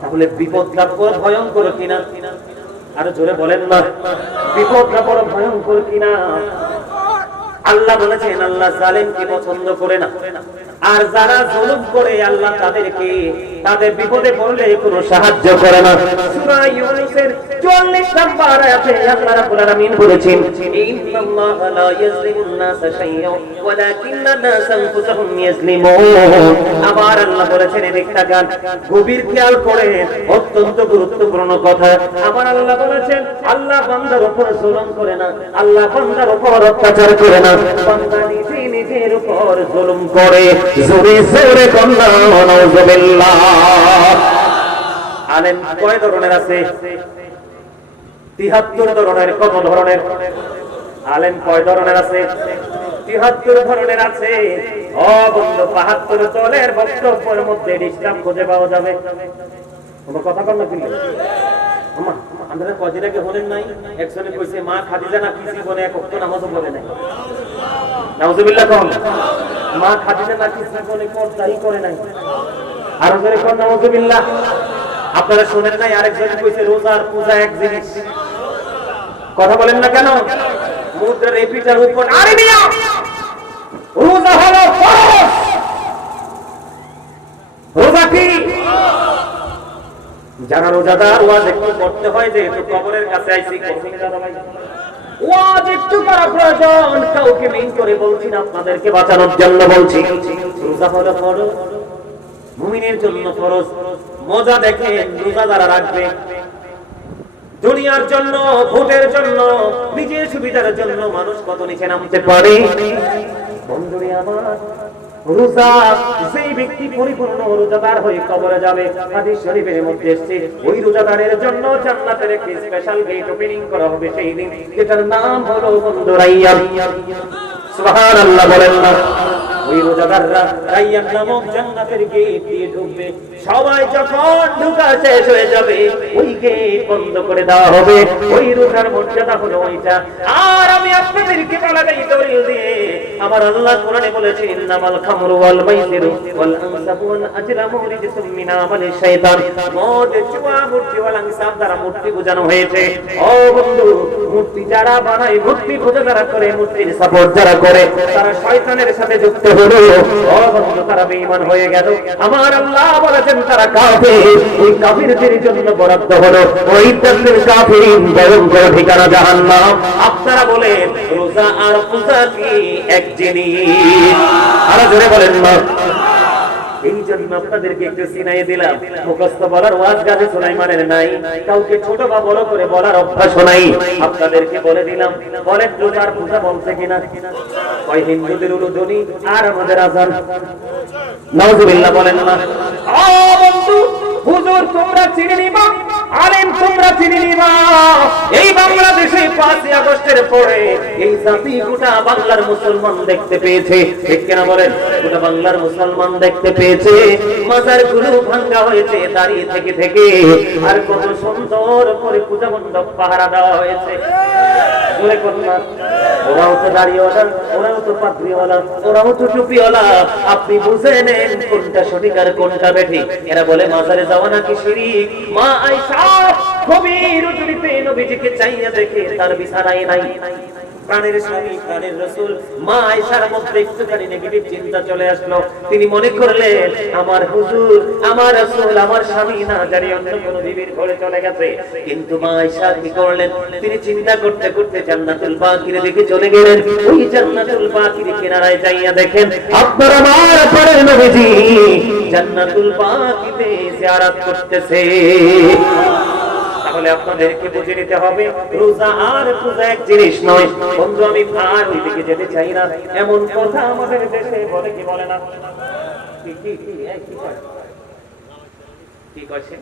তাহলে বিপদটা বড় ভয়ঙ্কর কিনা? আরো জোরে বলেন না, বিপদটা বড় ভয়ঙ্কর কিনা? আল্লাহ বলেছেন আল্লাহ জালেমকে পছন্দ করে না, আর যারা জুলুম করে আল্লাহ তাদেরকে তাদের বিপদে পড়লে কোনো সাহায্য করে না। সূরা ইউনূসের ৪৪ নম্বর আয়াতে আল্লাহ রাব্বুল আলামিন বলেছেন, ইন্নাল্লাহা লা ইয়াজলিমুন নাসা শাইয়্যান ওয়ালাকিন্নান নাসা আনফুসাহুম ইয়াজলিমুন। আবার আল্লাহ বলেছেন, একটা গান গভীর খেয়াল করে, অত্যন্ত গুরুত্বপূর্ণ কথা। আবার আল্লাহ বলেছেন, আল্লাহ বান্দার উপর জুলুম করে না, আল্লাহ বান্দার উপর অত্যাচার করে না, বান্দা নিজের উপর জুলুম করে। জোরে জোরে কন্যা নাউজুবিল্লাহ। আলেম কয় ধরনের আছে? ৭৩ ধরনের। কত ধরনের? আলেম কয় ধরনের আছে? ৭৩ ধরনের আছে। ও বন্ধু, ৭২ দলের বক্তব্যের মধ্যে ডিস্টার্ব খুঁজে পাওয়া যাবে? কোনো কথা কর না কিন্তু আমরা কদিন আগে হলেন নাই, একজনে কইছে মা খাদিজা না কি জীবনে এক ওয়াক্ত নামাজও পড়ে নাই। নাউজুবিল্লাহ কোন? মা খাদিজা না কি জীবনে পর্দাই করে নাই। আর জোরে কোন নাউজুবিল্লাহ। আপনারা শুনেন নাই আরেকজন কইছে রোজার পূজা এক জিনিস। কথা বলেন না কেন? মুদ্রার এপিটার উপর আরে মিয়া, রোজা হলো ফরজ। রোজা কি? যারা রোজাদার ওয়াজ একটু করতে হয়, যে একটু কবরের কাছে আইছি, ওয়াজ একটু করা প্রয়োজন। কাউকে মেইন করে বলছি না, আপনাদেরকে বাঁচানোর জন্য বলছি। রোজা হলো ফরজ, মুমিনের জন্য ফরজ। মজা দেখেন, রোজা যারা রাখবে দুনিয়ার জন্য, ভোটের জন্য, নিজের সুবিধার জন্য মানুষ কত নিচে নামতে পারে। বন্ধুরে আমার, রোজা যেই ব্যক্তি পরিপূর্ণ রোজাদার হয়ে কবরে যাবে, হাদিস শরীফের মধ্যে এসেছে, ওই রোজাদারের জন্য জান্নাতের একটি স্পেশাল গেট ওপেনিং করা হবে সেই দিন, যেটার নাম হলো বন্ধু রাইয়ান। সুবহানাল্লাহ বলেন না? ওই রোজাদাররা রাইয়ান নামক জান্নাতের গেট দিয়ে ঢুকবে। সবাই যখন ঢোকা শেষ হয়ে যাবে, ওই গেট বন্ধ করে দেওয়া হবে। ওই রোজার মর্যাদা হলো ওইটা। আর আমি আপনাদেরকে বলা যাই দলিল দিয়ে, আমার আল্লাহ কোরআনে বলেছেন, ইন্নামাল খামরু ওয়াল মাইসিরু ওয়াল আনসাবু ওয়াল আজলামু রিজসুম মিন আমালিশ শাইতান। মদ, জুয়া, মূর্তি ওয়াল আনসাব দ্বারা মূর্তি পূজানো হয়েছে। ও বন্ধু, মূর্তি যারা বানায়, মূর্তি পূজা যারা করে, মূর্তির সাপোর্ট যারা করে, তারা শয়তানের সাথে যুক্ত হলো। ও বন্ধু, তারা বেঈমান হয়ে গেল। আমার আল্লাহ বলেছেন তারা কাফির। ওই কাফিরদের জন্য বরাদ্দ হলো ওই জান্নাতের কাফিরিন ভয়ঙ্কর ঠিকানা জাহান্নাম। আপনারা বলেন রোজা আর পূজা কি এক জিনিস? আরো জোরে বলেন না। এই জন্য আপনাদেরকে একটু চিনাই দিলাম। মুখস্থ বলার ওয়াজ গাজে সুলাইমানের নাই, কাউকে ছোট বা বড় করে বলার অভ্যাস নাই। আপনাদেরকে বলে দিলাম, বলেন রোজার পূজা বলছে কিনা? ওই হিন্দুদের উলুধ্বনি আর আমাদের আযান। নাউজুবিল্লাহ বলেন না? ও বন্ধু, হুজুর তোমরা চিনে নিবা, আলেম তোমরা চিনে নিবা। এই বাংলাদেশে ৫ই আগস্টের পরে এই জাতি গোটা বাংলার মুসলমান দেখতে পেয়েছে। ঠিক কিনা বলেন? গোটা বাংলার মুসলমান দেখতে পেয়েছে মাজারগুলো ভাঙা হয়েছে দাঁড়িয়ে থেকে থেকে, আর কত সুন্দর করে পূজা মণ্ডপ পাহারা দেওয়া হয়েছে। ওরাও তো দাড়িওয়ালা, ওরাও তো পাত্রীওয়ালা, ওরাও তো টুপিওয়ালা। আপনি বুঝে নেন কোনটা সঠিক আর কোনটা বেঠিক। এরা বলে মাজারে যাওয়া নাকি শিরক। মা আয়েশা গভীর রজনীতে নবীজিকে চাইয়া দেখে তার বিছানায় নাই। প্রাণের স্বামী, প্রাণের রাসূল মা আয়েশার মধ্যে একটুখানি নেগেটিভ চিন্তা চলে আসলো। তিনি মনে করলেন আমার হুজুর, আমার রাসূল, আমার স্বামী না জানি অন্য কোন বিবির ঘরে চলে গেছে। কিন্তু মা আয়েশা কি করলেন, তিনি চিন্তা করতে করতে জান্নাতুল বাকির দিকে চলে গেলেন। ওই জান্নাতুল বাকির কিনারায় যাইয়া দেখেন আপনার আমার প্রাণের নবীজি জান্নাতুল বাকিতে জিয়ারত করতেছে। তাহলে আপনাদেরকে বুঝে নিতে হবে রোজা আর পূজা এক জিনিস নয়। বন্ধু আমি আর ওই দিকে যেতে চাই না এমন কথা আমাদের দেশে বলে কি বলে না? কি করছে?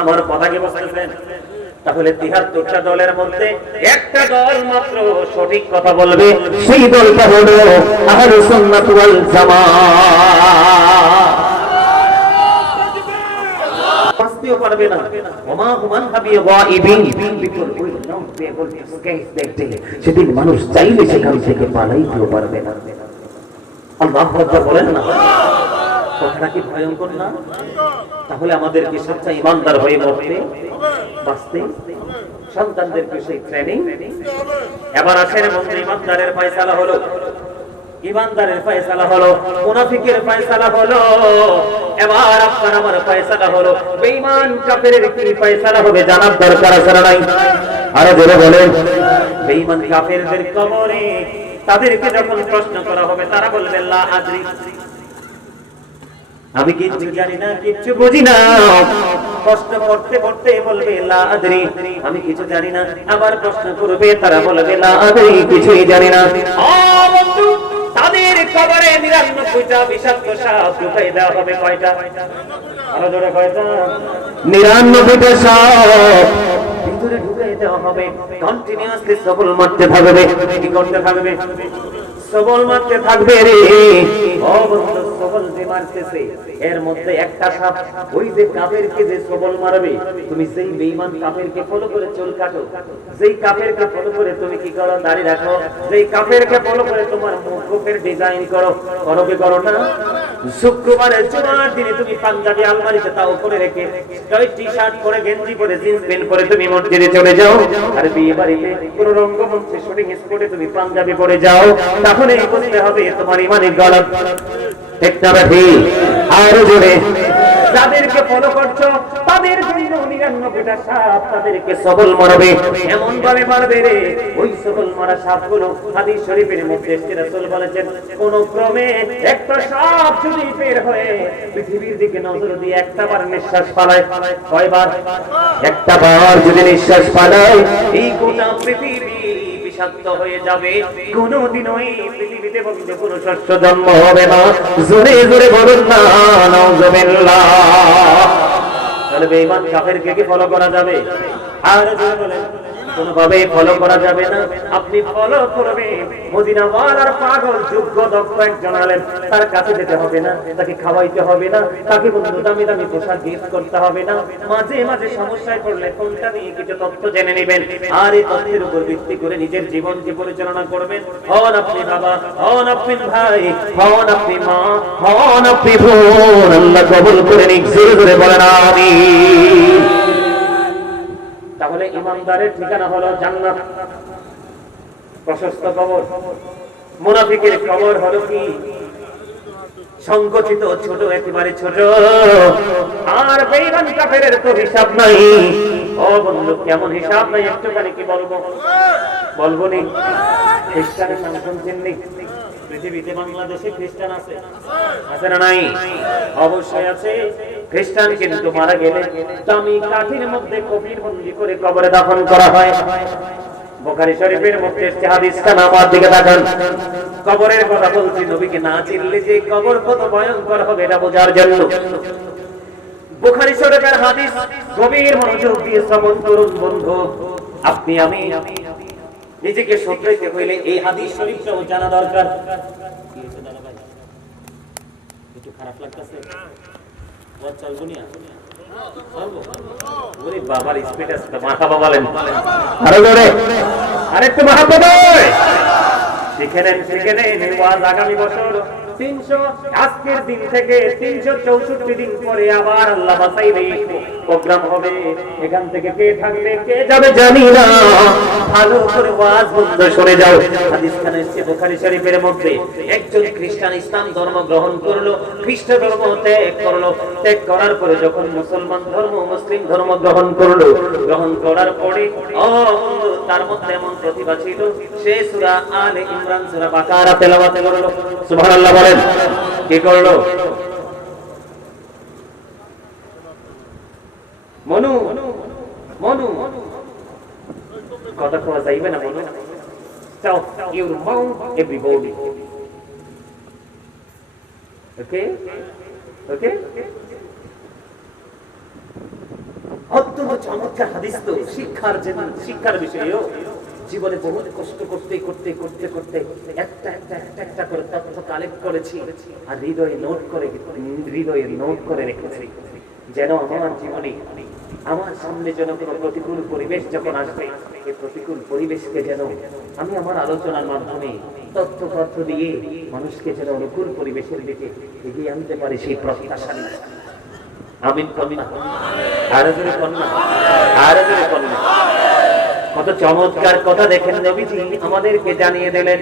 আমার কথা কি বুঝতেছেন? তাহলে ৭৩টা দলের মধ্যে একটা দল মাত্র সঠিক কথা বলবে, সেই দলটা হলো আহলুস সুন্নাত ওয়াল জামাত। বাঁচতেও পারবে না। ওমা হুমান হাবি গায়বিন, সেদিন মানুষ চাইলে সেখান থেকে পালাইতেও পারবে না। আল্লাহু আকবার বলেন না? কথাটা কি ভয়ঙ্কর না? তাহলে আমাদেরকে সচ্চা ইমানদার হয়ে মরতে বাঁচতে সন্তানদেরকে সেই ট্রেনিং। এবার আসেন বন্ধু, ইমানদারের ফয়সালা হলো, ইমানদারের ফয়সালা হলো, মুনাফিকের ফয়সালা হলো। এবার আপনার আমার ফয়সালা হলো, বেঈমান কাফেরের কি ফয়সালা হবে জানার দরকার আছে না নাই? আরে জোরে বলেন। বেঈমান কাফেরদের কবরে তাদেরকে যখন প্রশ্ন করা হবে তারা বলবে লা আদরি, আমি কিচ্ছু জানি না, কিচ্ছু বুঝি না। প্রশ্ন করতে করতে বলবে লা আদরি, আমি কিছু জানি না। আবার প্রশ্ন করবে, তারা বলবে লা আদরি, কিছুই জানি না। বন্ধু, তাদের কবরে ৯৯টা বিষাক্ত সাপ ঢুকাই দেওয়া হবে। কয়টা? আরো জোরে কয়টা? ৯৯টা সাপ ভিতরে ঢুকাই দেওয়া হবে। কন্টিনিউয়াসলি সবল মারতে থাকবে। কি করতে থাকবে? সবল মারতে থাকবে রে। ও বন্ধু, সবল যে মারতেছে এর মধ্যে একটা সাপ ওই যে কাফেরকে যে সবল মারবে, তুমি সেই বেঈমান কাফেরকে ফলো করে চুল কাটো, যেই কাফেরকে ফলো করে তুমি কি করো, দাড়ি রাখো, যেই কাফেরকে ফলো করে তোমার মুখের ডিজাইন করো, করো কি করো না? শুক্রবারের জুমার দিনে তুমি পাঞ্জাবি আলমারিতে তাও করে রেখে স্ট্রাইট টি-শার্ট পরে, গেঞ্জি পরে, জিন্স প্যান্ট পরে তুমি মসজিদে চলে যাও। আর বিয়ে বাড়িতে কোন রঙ্গমঞ্চে শুটিং স্পটে তুমি পাঞ্জাবি পরে যাও, তাহলে বুঝতে হবে তোমার ইমানের গলত। ঠিক না ভাই? আর জোরে। যাদেরকে ফলো করছো তাদের জন্য ৯৯টা সাপ তাদেরকে সবল মারবে। এমন ভাবে মারবে রে, ওই সবল মারা সাপগুলো হাদিস শরীফের মধ্যে রাসূল বলেছেন, কোন ক্রমে একটা সাপ যদি বের হয়ে পৃথিবীর দিকে নজর দিয়ে একটা বার নিঃশ্বাস ফালায়, কয়বার? একটা বার যদি নিঃশ্বাস ফালায়, এই গোটা পৃথিবী বিষাক্ত হয়ে যাবে। কোনদিনও এই পৃথিবীতে বন্ধু কোনো শস্য জন্ম হবে না। জোরে জোরে বলুন না নাউজুবিল্লাহ। তাহলে বেঈমান কাফেরকে কি ফলো করা যাবে? আর জোরে বলেন, কোনোভাবে ফলো করা যাবে না। আপনি ফলো করবেন মদিনাওয়ালার পাগল যোগ্য দক্ষ একজন আলেম, তার কাছে যেতে হবে না, তাকে খাওয়াইতে হবে না, তাকে বন্ধু দামি দামি পোশাক গিফট করতে হবে না। মাঝে মাঝে সমস্যায় পড়লে কোনটা নিয়ে কিছু তথ্য জেনে নেবেন, আর এই তথ্যের উপর ভিত্তি করে নিজের জীবনকে পরিচালনা করবেন। হন আপনি বাবা, হন আপনি ভাই, হন আপনি মা, হন আপনি বোন, আল্লাহ কবুল করে নিক। জোরে জোরে বলেন আমিন। তাহলে ইমানদারের ঠিকানা হলো জান্নাত, প্রশস্ত কবর। মুনাফিকের কবর হলো কি? সংকুচিত, ছোট, একেবারে ছোট। আর বেঈমান কাফেরের তো হিসাব নাই। ও বন্ধু, কেমন হিসাব নাই একটুখানি কি বলবো? বলবো নি? খ্রিস্টানের নাম শুনছেন নি? পৃথিবীতে বাংলাদেশে খ্রিস্টান আছে? আছে না নাই? অবশ্যই আছে। খ্রিস্টান কিন্তু মারা গেলে দামি কাঠির মধ্যে কফির বন্দি করে কবরে দাফন করা হয়। বুখারী শরীফের মধ্যে এসেছে, হাদিসটা নামার দিকে তাকান। কবরের কথা বলছি, নবীকে না চিনলে যে কবর কত ভয়ঙ্কর হবে এটা বোঝার জন্য। বুখারী শরীফের হাদিস, গভীর মনোযোগ দিয়ে শ্রবণ করুন বন্ধু। আপনি আমি নিজেকে শুধরাইতে হইলে এই হাদিস শরীফটাও জানা দরকার। কি হয়েছে দাদা ভাই? একটু খারাপ লাগতেছে? ওয়াজ চলবো না? চলবো? ওরে বাবার স্পিড আছে, মারহাবা বলেন। আরে জোরে, আরেকটু মারহাবা বল। শিখে নেন ওয়াজ। আগামী বছর 300 আজকের দিন থেকে 364 দিন পরে আবার আল্লাহ বাঁচাইবে, প্রোগ্রাম হবে। এখান থেকে কে থাকবে কে যাবে জানি না, ভালো করে ওয়াজ বন্ধ শুনে যাও। হাদিস খানে এসেছে বুখারী শরীফের মধ্যে, একজন খ্রিস্টান ইসলাম ধর্ম গ্রহণ করলো, খ্রিস্ট ধর্ম ত্যাগ করলো, ত্যাগ করার পরে যখন মুসলমান ধর্ম মুসলিম ধর্ম গ্রহণ করলো, গ্রহণ করার পরে তার মধ্যে এমন প্রতিভা ছিল, সে সূরা আলে ইমরান সূরা বাকারা তেলাওয়াত করলো। সুবহানাল্লাহ বলেন। কি করলো? মনু মনু কথা কোয়া যাইবে না মনু, চাও ইউ মাউন্ট এভরিবডি, ওকে ওকে। অত্যন্ত চমৎকার হাদিস তো, শিক্ষার বিষয়েও। জীবনে বহুত কষ্ট করতে করতে করতে করতে একটা করে তথ্য কালেক্ট করেছি আর হৃদয়ে নোট করে রেখেছি, যেন আমার জীবনে আমার সামনে যেন কোনো প্রতিকূল পরিবেশ যখন আসবে, এই প্রতিকূল পরিবেশকে যেন আমি আমার আলোচনার মাধ্যমে তথ্য দিয়ে মানুষকে যেন অনুকূল পরিবেশের দিকে এগিয়ে আনতে পারি, সেই প্রত্যাশা নিয়ে। আমিন কন্যা, আরো জোরে কন্যা, আরো জোরে কন্যা। কত চমৎকার কথা দেখেন, নবীজি আমাদেরকে জানিয়ে দিলেন।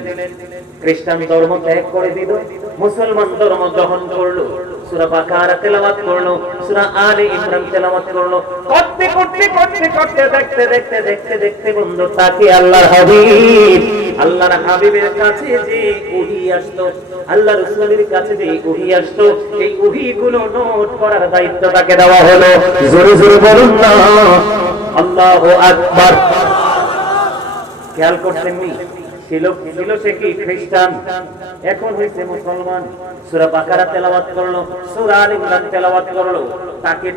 খ্রিস্টান ধর্ম ত্যাগ করে দিল, মুসলমান ধর্ম গ্রহণ করলো, সূরা বাকারা তেলাওয়াত করলো, সূরা আলে ইমরান তেলাওয়াত করলো। করতে করতে করতে করতে দেখতে দেখতে দেখতে দেখতে বন্ধু তাকে আল্লাহর হাবিবের কাছে যে ওহী আসতো, আল্লাহ রাসূলের কাছে যে ওহী আসতো, এই ওহীগুলো নোট করার দায়িত্ব তাকে দেওয়া হলো। জোরে জোরে বলুন না আল্লাহু আকবার। খেয়াল করছেন নি, ছিল সে কি খ্রিস্টান, এখন হয়েছে মুসলমান। সূরা বাকারা তেলাওয়াত করলো, সূরা আলে ইমরান তেলাওয়াত করলো। তাকে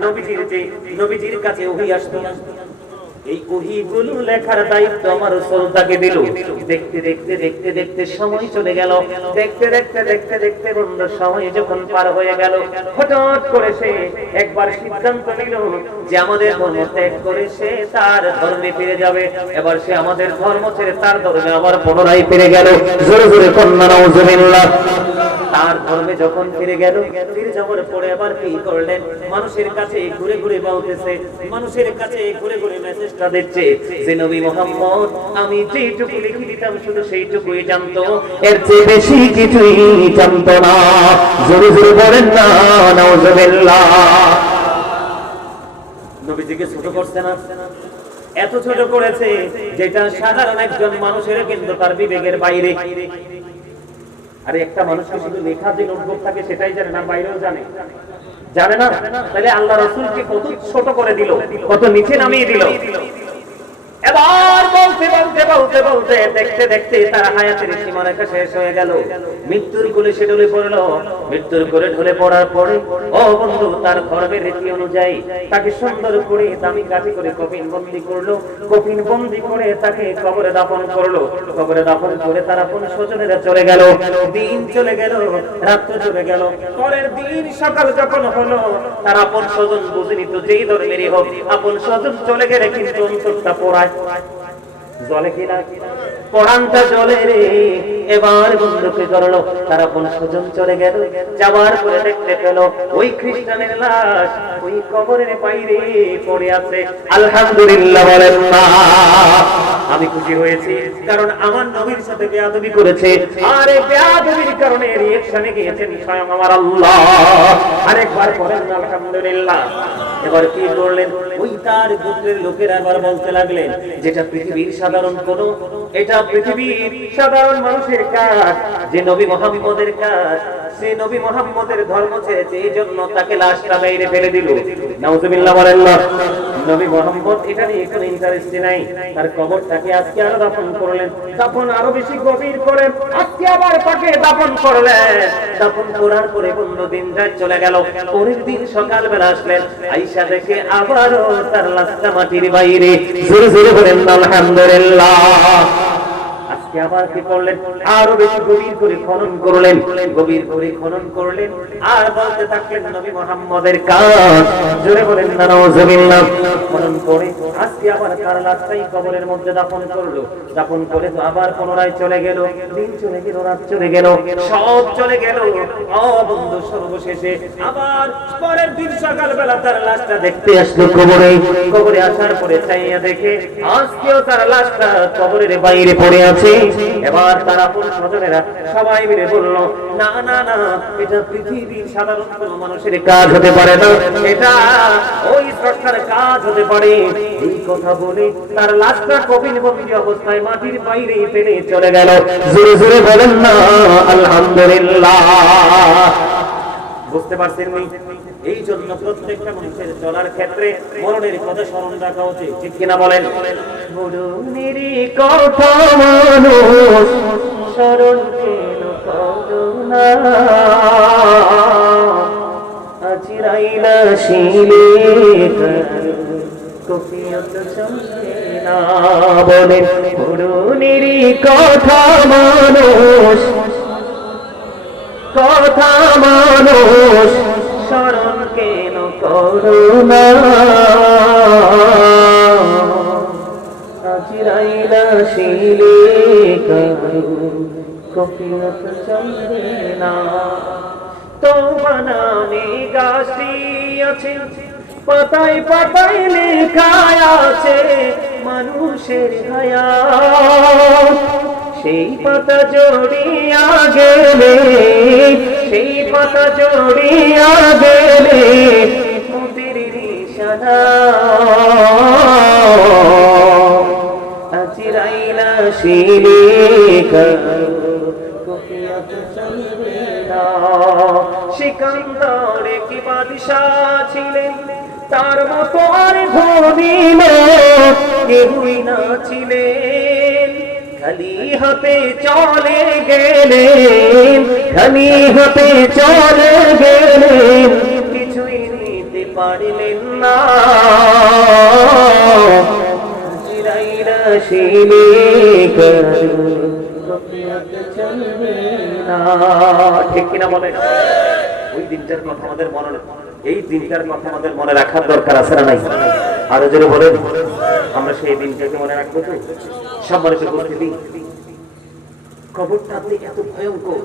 নবীজির কাছে ওহী আসতো, এই ওহীগুলো লেখার দায়িত্ব আমার রাসূল তাকে দিল। দেখতে দেখতে দেখতে দেখতে সময় চলে গেল, দেখতে দেখতে দেখতে দেখতে বন্ধু সময় যখন পার হয়ে গেল, হঠাৎ করে সে একবার সিদ্ধান্ত নিল যে আমাদের ধর্ম ত্যাগ করে সে তার ধর্মে ফিরে যাবে। এবার সে আমাদের ধর্ম ছেড়ে তার ধর্মে আবার পুনরায় ফিরে গেল। জোরে জোরে কন্যা নাউজুবিল্লাহ। তার ধর্মে যখন ফিরে গেল, ফিরে যাওয়ার পরে আবার কি করলেন, মানুষের কাছে ঘুরে ঘুরে বলতেছে, মানুষের কাছে ঘুরে ঘুরে মেসেজটা দিচ্ছে যে নবী মুহাম্মদ আমি যেটুকু লিখে দিতাম শুধু সেইটুকুই জানতো, এর চেয়ে বেশি কিছুই জানতো না। জোরে জোরে বলেন না নাউজুবিল্লাহ। নবীজিকে ছোট করছে না? এত ছোট করেছে যেটা সাধারণ একজন মানুষের কিন্তু তার বিবেকের বাইরে। আরে একটা মানুষকে শুধু লেখা যে নোটবুক থাকে সেটাই জানে না, বাইরেও জানে না? তাহলে আল্লাহ রাসূলকে কত ছোট করে দিল, কত নিচে নামিয়ে দিল। এবার বলতে বলতে বলতে বলতে দেখতে দেখতে তার হায়াতের সীমারেখা শেষ হয়ে গেল, মৃত্যুর কোলে সে ঢলে পড়লো। মৃত্যুর কোলে ঢলে পড়ার পরে ও বন্ধু তার ধর্মের রীতি অনুযায়ী তাকে সুন্দর করে দামি কাঠি করে কফিন বন্দি করলো, কফিন বন্দি করে তাকে কবরে দাফন করলো। কবরে দাফন করে তার আপন স্বজনেরা চলে গেল, দিন চলে গেল, রাত্র চলে গেল। পরের দিন সকাল যখন হলো, তার আপন স্বজন বুঝেনি তো যেই ধর্মেরই হোক, আপন স্বজন চলে গেলে কিন্তু অন্তরটা পোড়ায়, জলে কিনা পড়ানটা জলে রে। এবার বন্ধুকে করলো, তারা কোন স্বজন চলে গেল, যাওয়ার পরে দেখতে পেল ওই খ্রিস্টানের লাশ ওই কবরের বাইরে পড়ে আছে। আলহামদুলিল্লাহ বলেন না। আমি খুশি হয়েছি কারণ আমার নবীর সাথে বেয়াদবি করেছে, আর এই বেয়াদবির কারণে রিঅ্যাকশনে গিয়েছেন স্বয়ং আমার আল্লাহ। আরেকবার পড়েন আলহামদুলিল্লাহ। এবার কি করলেন, ওই তার গোত্রের লোকেরা আবার বলতে লাগলেন যেটা পৃথিবীর সাধারণ কোন, এটা পৃথিবীর সাধারণ মানুষের কাজ, যে নবী মুহাম্মদের কাজ, সে নবী মুহাম্মদের ধর্ম ছেড়েছে, এই জন্য তাকে লাশটা বাইরে ফেলে দিল। নাউজুবিল্লাহ বলেন না। নবী মুহাম্মদ এটা নিয়ে কোনো ইন্টারেস্ট নাই, তার কবরটাকে আজকে আরো দাফন করলেন, দাফন আরো বেশি গভীর করে আজকে আবার তাকে দাফন করলেন। দাফন করার পরে 15 দিন রাত চলে গেল। পরের দিন সকালবেলা আসলেন, আয়েশা দেখে আবারও তার লাশটা মাটির বাইরে। জোরে জোরে বলেন আলহামদুলিল্লাহ। আজকে আবার কি করলেন, আরো বেশি গভীর করে খনন করলেন, গভীর করে খনন করলেন আর বলতে থাকলেন নবী মুহাম্মদের কাজ। জোরে বলেন না নাউজুবিল্লাহ। খনন করে আজকে আবার তার লাশটাই কবরের মধ্যে দাফন করলো। দাফন করে তো আবার পুনরায় চলে গেল, দিন চলে গেল, রাত চলে গেল, সব চলে গেল। ও বন্ধু, সর্বশেষে আবার পরের দিন সকালবেলা তার লাশটা দেখতে আসলো কবরে। কবরে আসার পরে চাইয়া দেখে আজকেও তার লাশটা কবরের বাইরে পড়ে আছে। এবার তারা স্বজনেরা সবাই মিলে বলল, না না না, এটা পৃথিবীর সাধারণ কোনো মানুষের কাজ হতে পারে না, এটা ওই স্রষ্টার কাজ হতে পারে। এই কথা বলে তার লাশটা কফিনবন্দি অবস্থায় মাটির বাইরে ফেলে চলে গেল। জোরে জোরে বলেন না আলহামদুলিল্লাহ। বুঝতে পারছেন? এই জন্য প্রত্যেকটা মানুষের চলার ক্ষেত্রে মরণের কথা স্মরণ রাখা উচিত, ঠিক কিনা বলেন? মরণের কথা মানুষ স্মরণ কেন করো না, আজরাইলা শিলে কফিয়ত চলে না। বলেন মরণের কথা মানুষ, কথা মানুষ স্মরণ কেন করো না, আজরাইলা শিলে কফিয়ত চলে না। তওবা নামে গাছটি আছে, পাতায় পাতায় লেখা আছে মানুষের হায়াত। সেই পাতা জড়িয়া গেলে, সেই পাতা জড়িয়া গেলে মুক্তির নিশানা, আজরাইলা শিলে কফিয়ত চলবে না। সিকান্দার কি বাদশাহ ছিলেন, তার মতো আর ধনী লোক কেউই না ছিলেন। খালি হাতে চলে গেলেন, খালি হাতে চলে গেলেন, কিছুই নিতে পারলেন না। আজরাইলা শিলে কফিয়ত চলবে না, ঠিক কিনা বলেন? ওই দিনটার কথা আমাদের মনে, এই দিনটার কথা আমাদের মনে রাখার দরকার আছে না নাই? আরো জোরে বলেন, আমরা সেই দিনটাকে মনে রাখবো তো? সম্মানিত উপস্থিতি, কবরটা এত ভয়ঙ্কর,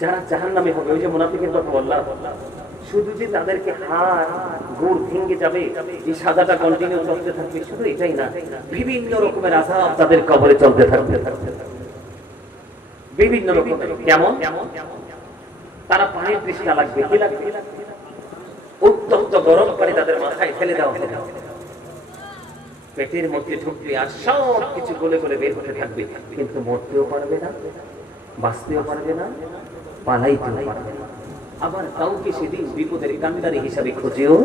যারা জাহান্নামে হবে, ওই যে মুনাফিকের কথা বললাম, শুধু যে তাদেরকে হাড় গোড় ভেঙে যাবে, এই সাদাটা কন্টিনিউ চলতে থাকবে, শুধু এটাই না, বিভিন্ন রকমের আযাব তাদের কবরে চলতে থাকবে, বিভিন্ন রকমের। কেমন? তারা পানির তৃষ্ণা লাগবে, কি লাগবে? উত্তপ্ত গরম পানি তাদের মাথায় ফেলে দেওয়া হবে, পেটের মধ্যে ঢুকবে আর সব কিছু গলে গলে বের হতে থাকবে, কিন্তু মরতেও পারবে না, বাঁচতেও পারবে না, পালাইতেও পারবে না। আবার কাউকে সেদিন বিপদের কান্ডারি হিসাবে খুঁজেও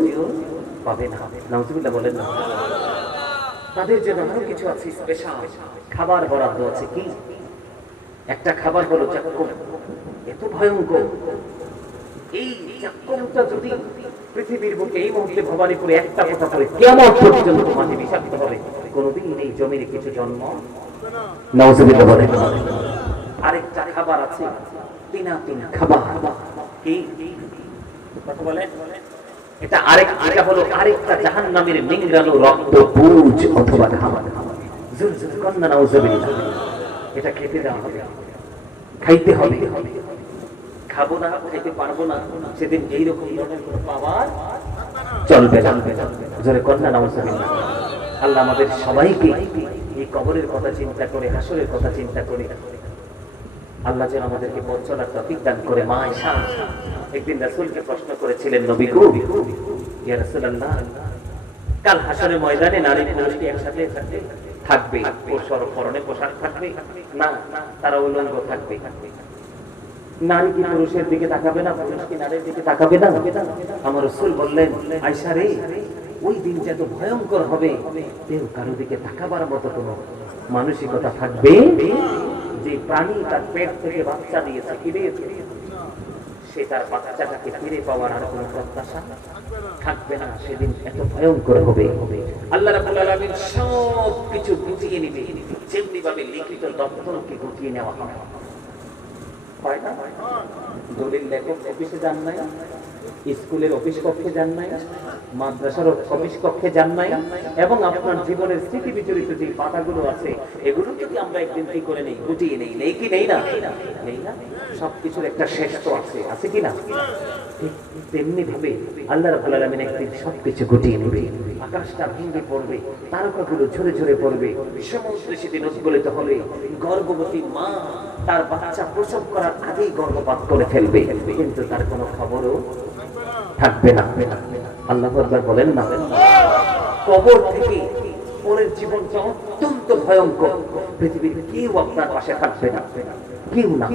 পাবে না। নাউজুবিল্লাহ বলেন না। তাদের জন্য আরো কিছু আছে, স্পেশাল খাবার বরাদ্দ আছে। কি? একটা খাবার হলো জাক্কুম। এত ভয়ঙ্কর এই জাক্কুমটা যদি পৃথিবীর বুকে এই মুহূর্তে ভবানীপুরে একটা কথা বলে কিয়ামত পর্যন্ত মাটি বিষাক্ত হবে, কোনোদিন এই জমির কিছু জন্ম নাউজুবিল্লাহ বলেন। আরেকটা খাবার আছে, তিনাতুন খাবার। কি কথা বলেন? এটা আরেকটা হলো আরেকটা জাহান্নামের নিংড়ানো রক্ত পুজ অথবা খাবার। জোর জোর কন্না নাউজুবিল্লাহ। এটা খেতে দেওয়া হবে, খাইতে হবে। খাবো না, খাইতে পারবো না, সেদিন এইরকম ধরনের কোনো পাওয়ার চলবে না। জোরে কন্না নাউজুবিল্লাহ। আল্লাহ আমাদের সবাইকে এই কবরের কথা চিন্তা করে, হাসরের কথা চিন্তা করে আল্লাহ যেন আমাদেরকে পথ চলার তৌফিক দান করে। মা আয়েশা একদিন রাসূলকে প্রশ্ন করেছিলেন, নবী গো, ইয়া রাসূলুল্লাহ, কাল হাসরের ময়দানে নারী পুরুষ কি একসাথে থাকবে? পরনে পোশাক থাকবে না, তারা উলঙ্গ থাকবে। নারী কি পুরুষের দিকে তাকাবে না, পুরুষ কি নারীর দিকে তাকাবে না? আমার রাসূল বললেন, আয়েশা রে, ওই দিন যে এত ভয়ঙ্কর হবে, কেউ কারো দিকে তাকাবার মতো কোনো মানসিকতা থাকবে? যে প্রাণী তার পেট থেকে বাচ্চা দিয়েছে, সে তার বাচ্চাটাকে ফিরে পাওয়ার আর কোনো প্রত্যাশা থাকবে না। সেদিন এত ভয়ঙ্কর হবে। আল্লাহ রাব্বুল আলামিন সব কিছু বুঝিয়ে নিবে, যেমনি ভাবে লিখিত দপ্তরকে গুটিয়ে নেওয়া হয়, হয় না? দলিল লেখক অফিসে যান নাই, স্কুলের অফিস কক্ষে যান নাই, মাদ্রাসার অফিস কক্ষে যান নাই, এবং আপনার জীবনের স্মৃতি বিচরিত যে পাতাগুলো আছে এগুলো যদি আমরা একদিন কি করে নেই, গুটিয়ে নেই, নেই কি নেই না? নেই না? সবকিছুর একটা শেষ তো আছে, আছে কি না? ঠিক তেমনি ভাবে আল্লাহ রাব্বুল আলামিন একদিন সবকিছু গুটিয়ে নেবে, আকাশটা ভেঙে পড়বে, তারকাগুলো ঝরে ঝরে পড়বে, সমুদ্র সেদিন উদ্গলিত হবে, গর্ভবতী মা তার বাচ্চা প্রসব করার আগেই গর্ভপাত করে ফেলবে, কিন্তু তার কোনো খবরও থাকবে না। আল্লাহু আকবার বলেন না? কবর থেকে পরের জীবনটা অত্যন্ত ভয়ঙ্কর, পৃথিবীর কেউ আপনার পাশে থাকবে না, কেউ না।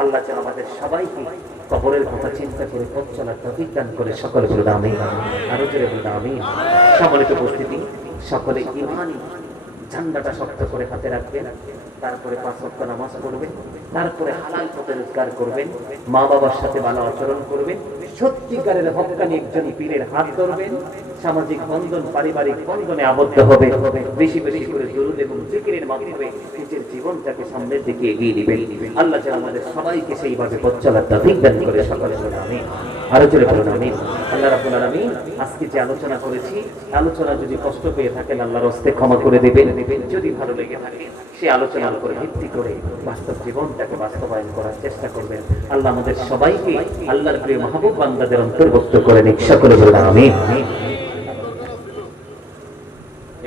আল্লাহ যেন আমাদের সবাইকে কবরের কথা চিন্তা করে পথ চলার তৌফিক দান করে, সকলে বলে আমিন, আরো জোরে বলে আমিন। সম্মানিত উপস্থিতি, সকলে ঈমানি ঝান্ডাটা শক্ত করে হাতে রাখবেন, তারপরে 5 ওয়াক্ত নামাজ পড়বেন, তারপরে হালাল পথে রোজগার করবেন, মা বাবার সাথে ভালো আচরণ করবেন, সত্যিকারের হক্কানি একজন পীরের হাত ধরবেন, সামাজিক বন্ধন পারিবারিক বন্ধনে আবদ্ধ হবে, বেশি বেশি করে দুরূদ এবং জিকিরের মাধ্যমে নিজের জীবনটাকে সামনের দিকে এগিয়ে দিবেন। আল্লাহ যেন আমাদের সবাইকে সেইভাবে পথ চলার তৌফিক দান করে, সকলে বলুন আমিন, আরো জোরে বলুন আমিন। আল্লাহ রাব্বুল আলামিন আজকে যে আলোচনা করেছি, আলোচনা যদি কষ্ট পেয়ে থাকেন আল্লাহর হস্তে ক্ষমা করে দিবেন, যদি ভালো লেগে থাকে সেই আলোচনার উপর ভিত্তি করে বাস্তব জীবনটাকে বাস্তবায়ন করার চেষ্টা করবেন। আল্লাহ আমাদের সবাইকে আল্লাহর প্রিয় মাহবুব বান্দাদের অন্তর্ভুক্ত করে নিক, সকলে বলুন আমিন।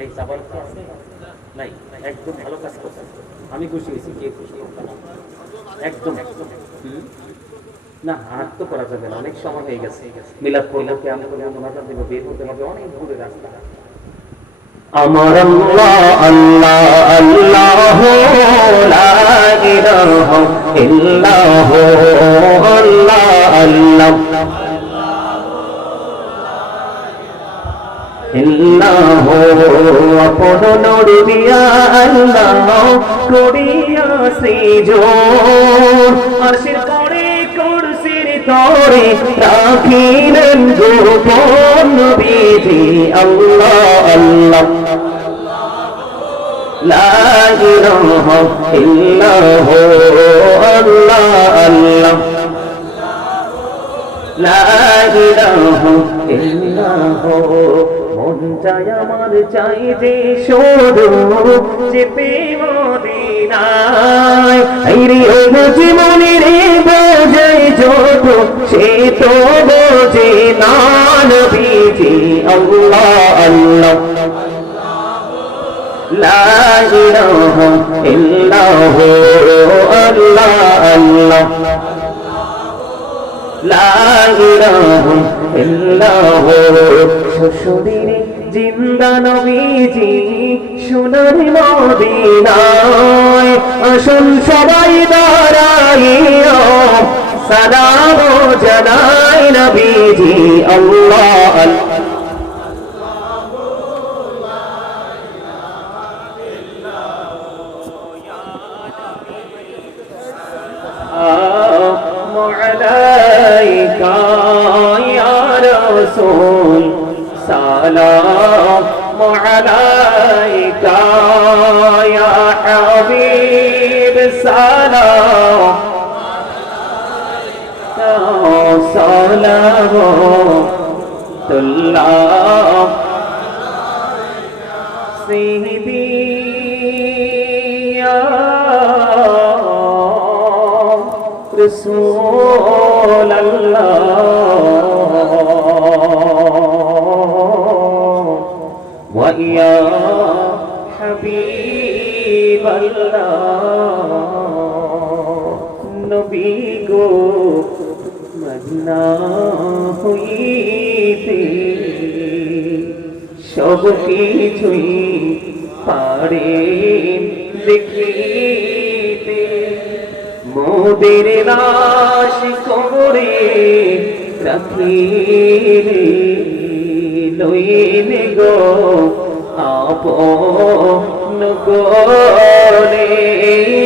এই সাবান আছে নাই, একদম ভালো কাজ করছেন, আমি খুশি হয়েছি, কে খুশি একদম না, হাত তো করা যাবে না, অনেক সময় হয়ে গেছে, মিলাদ পড়বো, কেমন করবো, মোনাজাত দেবো, বের হতে হবে, অনেক দূরে রাস্তা। আমার আল্লাহ আল্লাহ আল্লাহ লা ইলাহা ইল্লাল্লাহ আল্লাহ আল্লাহ ইল্লাহ আপন নূর দিয়া আল্লাহ করিয়া সৃজন, আরশের করে কুরসির তরে রাখিলেন গোপন নবীজি আল্লাহ আল্লাহ লা ইলাহা ইল্লাল্লাহ আল্লাহ আল্লাহ লা ইলাহা ইল্লাল্লাহ। মন চায় আমার চাই যে শুধু যেতে মদিনায়, আইরে ও বুঝি মনে রে বোঝাই যত সে তো বোঝে না নবীজি আল্লাহ আল্লাহ লা ইলাহা ইল্লাল্লাহ আল্লাহ আল্লাহ লা ইলাহা ইল্লাল্লাহ। শ্বশুরের জিন্দা নবীজি সোনার মদিনায়, আসুন সবাই দাঁড়াইয়া সালাম জানাই নবীজি আল্লাহ আল্লাহ আলাইকা ইয়া রাসূল সালাম আলাইকা ইয়া হাবিব সালাম আলাইকা সালামুল্লাহ সাইয়্যিদি ইয়া رسول الله ويا حبيب الله নবী গো মদিনা হইতে সব কিছুই পারেন দেখিতে, মোদের লাশ কবরে রাখিলে লইন গো আপন করে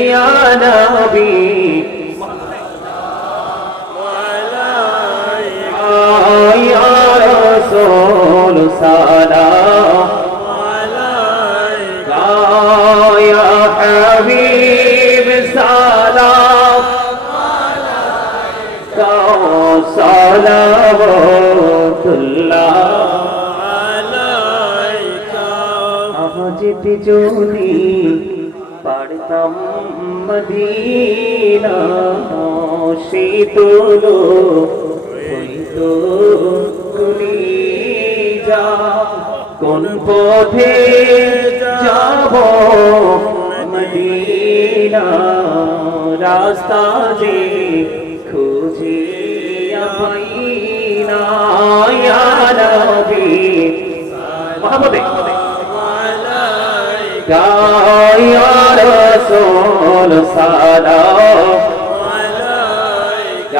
ইয়া নবী ইয়া রাসূল সালাম আলাইকা ইয়া হাবিব সালাম সালাওয়াতুল্লাহ আলাইকা যেতে যদি পারতাম মদিনা শীতল হইতো কলিজা কোন পথে যাব মদিনা রাস্তা যে খুঁজে পাই না ইয়া নবী মুহাম্মদে يا رسول سلام عليك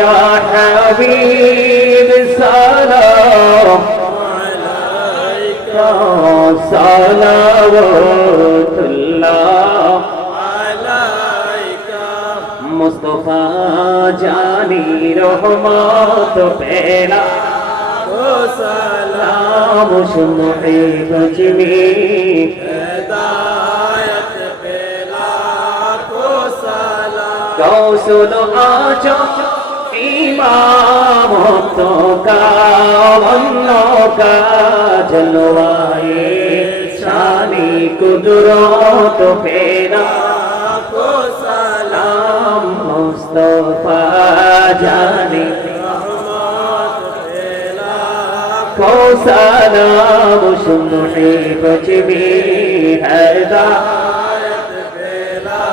يا حبيب سلام عليك صلوات الله عليك مصطفى جاني رحمت پہلا سلام شمعی بجمی ہدایت پہلا کو سلام غوث العجم امام تو کا منو کا جلوائے شانی قدرت پہلا کو سلام مصطفیٰ جانی کو سلام شمعی بجمی ہدایت پہلا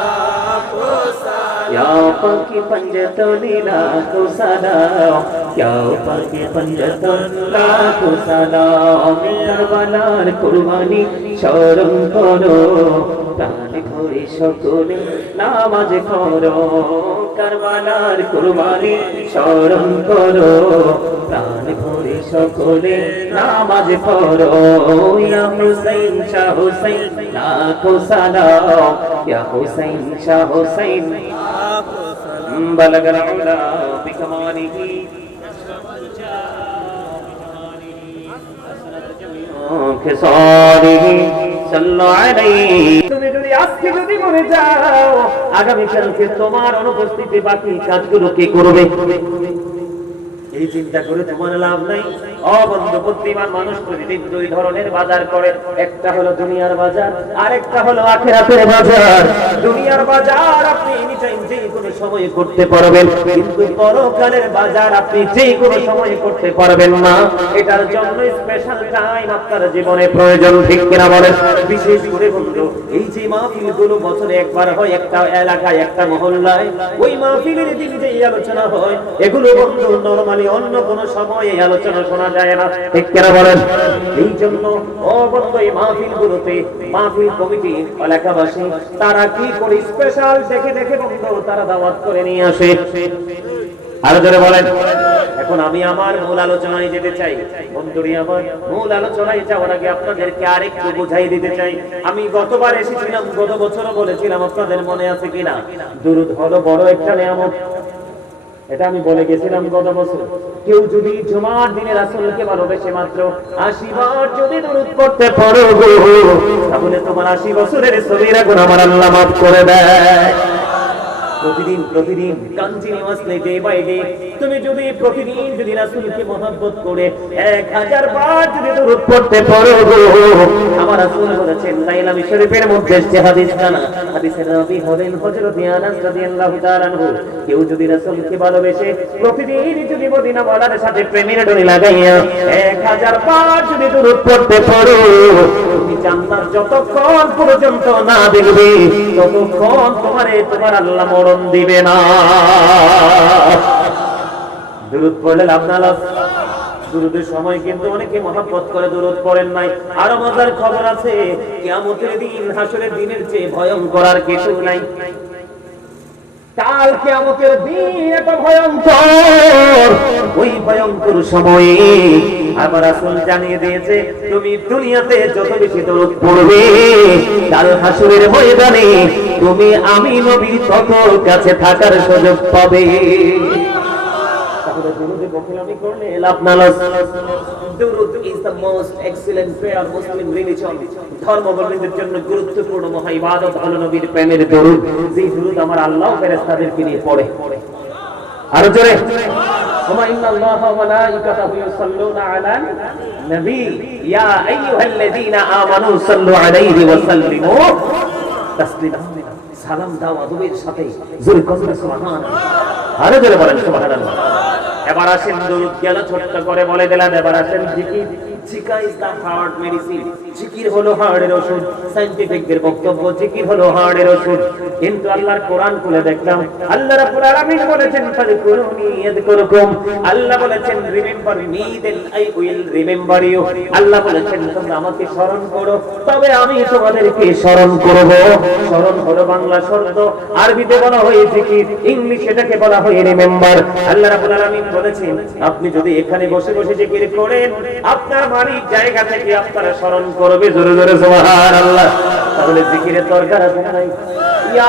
کو سلام یا پاکی پنجتن لاکھو سلام یا پاکی پنجتن لاکھو سلام کربلاর কুরবানি স্মরণ করো প্রাণ ভরে সকলে নামাজ করো কারবালার কুরবানি স্মরণ করো প্রাণ ভরে সকলে নামাজ পড়ো ইয়া হুসাইন শাহ হুসাইন লাখো সালাম ইয়া হুসাইন শাহ হুসাইন লাখো সালাম বালাগাল উলা বিকামালিহি তুমি যদি আজকে যদি মরে যাও আগামীকালকে তোমার অনুপস্থিতি বাকি কাজগুলো কে করবে এই চিন্তা করে তোমার লাভ নাই। অবন্ধু বুদ্ধিমান মানুষ প্রতিদিন দুই ধরনের বাজার করে, একটা হলো দুনিয়ার বাজার, আরেকটা হলো আখিরাতের বাজার। দুনিয়ার বাজার আপনি যে কোনো সময় করতে পারবেন, কিন্তু পরকালের বাজার আপনি যে কোনো সময় করতে পারবেন না। এটার জন্য স্পেশাল টাইম আপনার জীবনে প্রয়োজন, ঠিক কিনা বলেন? বিশেষ করে বন্ধু, এই যে মাহফিলগুলো বছরে একবার হয় একটা এলাকায় একটা মহল্লায়, ওই মাহফিলের দিন যে আলোচনা হয় এগুলো বন্ধু নরমালি অন্য কোন সময়ে আলোচনা শোনা যায় না, ঠিক কিনা বলেন? এই জন্য বন্ধু এই মাহফিলগুলোতে মাহফিল কমিটি এলাকাবাসী তারা কি করে স্পেশাল দেখে দেখে বন্ধু তারা দাওয়াত করে নিয়ে আসে। আরো জোরে বলেন। এখন আমি আমার মূল আলোচনায় যেতে চাই। বন্ধুরি, আমার মূল আলোচনায় যাওয়ার আগে আপনাদেরকে আরেকটু বুঝাই দিতে চাই। আমি গতবার এসেছিলাম, গত বছরও বলেছিলাম, আপনাদের মনে আছে কিনা? দুরূদ হলো বড় একটা নিয়ামত, এটা আমি বলে গেছিলাম গত বছর। কেউ যদি জুমার দিনে রাসূলকে ভালোবেসে মাত্র 80 বার যদি দুরূদ পড়তে পারো গো, তাহলে তোমার 80 বছরের সগীরা গুনাহ আমার আল্লাহ মাফ করে দেয়। প্রতিদিন কন্টিনিউয়াসলি ডে বাই ডে তুমি যদি প্রতিদিন যদি রাসূলকে মহব্বত করে 1000 বার যদি দুরূদ পড়তে পারো গো, আমার রাসূল বলেছেন লাইলামি শরীফের মধ্যে যে হাদিস জানা, হাদিসের রাবী হলেন হযরত আনাস রাদিয়াল্লাহু তাআলা আনহু। কেউ যদি রাসূলকে ভালোবেসে প্রতিদিন যদি মদিনা ওয়ালার সাথে প্রেমের ডোরি লাগাইয়া 1000 বার যদি দুরূদ পড়তে পারো, তুমি জান্নাত যতক্ষণ পর্যন্ত না দেখবে ততক্ষণ তোমার আল্লাহ মরণ দিবে না। দুরূদ পড়লে লাভ না লাভ? দুরূদের সময় কিন্তু অনেকে মহব্বত করে, দুরূদ পড়েন নাই। আরো মজার খবর আছে, কিয়ামতের দিন হাসরের দিনের চেয়ে ভয়ঙ্কর আর কিছু নাই। কাল কিয়ামতের দিন এত ভয়ঙ্কর, ওই ভয়ঙ্কর সময়ে আমার রাসূল জানিয়ে দিয়েছে তুমি দুনিয়াতে যত বেশি দরুদ পড়বে, কাল হাসরের ময়দানে তুমি আমি নবী তত কাছে থাকার সুযোগ পাবে। শুধু দুরুদে বকিলামি করলে লাভ না লস। দুরুদ is the most excellent prayer Muslim religion. ধর্মাবলম্বীদের জন্য গুরুত্বপূর্ণ মহা ইবাদত হলো নবীর প্রেমের দুরুদ। যে দুরুদ আমার আল্লাহ ফেরেশতাদেরকে নিয়ে পড়ে। আরো জোরে ওমা ইন্নাল্লাহা ওয়া মালাইকাতাহু ইউসাল্লুনা আলান নবী ইয়া আইয়ুহাল্লাযীনা আমানু সাল্লু আলাইহি ওয়া সাল্লিমু তাসলিমা। সালাম দাও আদবের সাথে, জোরে করে সুবহানাল্লাহ। আরো জোরে বলেন সুবহানাল্লাহ। এবার আসেন দুরূদ গেল ছোট্ট করে বলে দিলাম। এবার আসেন জিকির। জিকির ইজ দা হার্ট মেডিসিন। জিকির হলো হার্টের ওষুধ। সায়েন্টিফিকদের বক্তব্য জিকির হলো হার্টের ওষুধ। কিন্তু আল্লাহর কোরআন খুলে দেখলাম আল্লাহ রাব্বুল আলামিন বলেছেন ফাযকুরুনি ইয়াযকুরুকুম। আল্লাহ বলেছেন remember me then I will remember you. আল্লাহ বলেছেন তোমরা আমাকে স্মরণ করো তবে আমি তোমাদেরকে স্মরণ করব। স্মরণ হলো বাংলা শব্দ, আরবিতে বলা হয় জিকির, ইংলিশে এটাকে বলা হয় রিমেম্বার। আল্লাহ রাব্বুল আলামিন বলেছেন আপনি যদি এখানে বসে বসে জিকির করেন আপনার মালিক জায়গা থেকে আপনারা স্মরণ করবে। জোরে জোরে সুবহানাল্লাহ। তাহলে জিকিরের দরকার আছে না নাই? ইয়া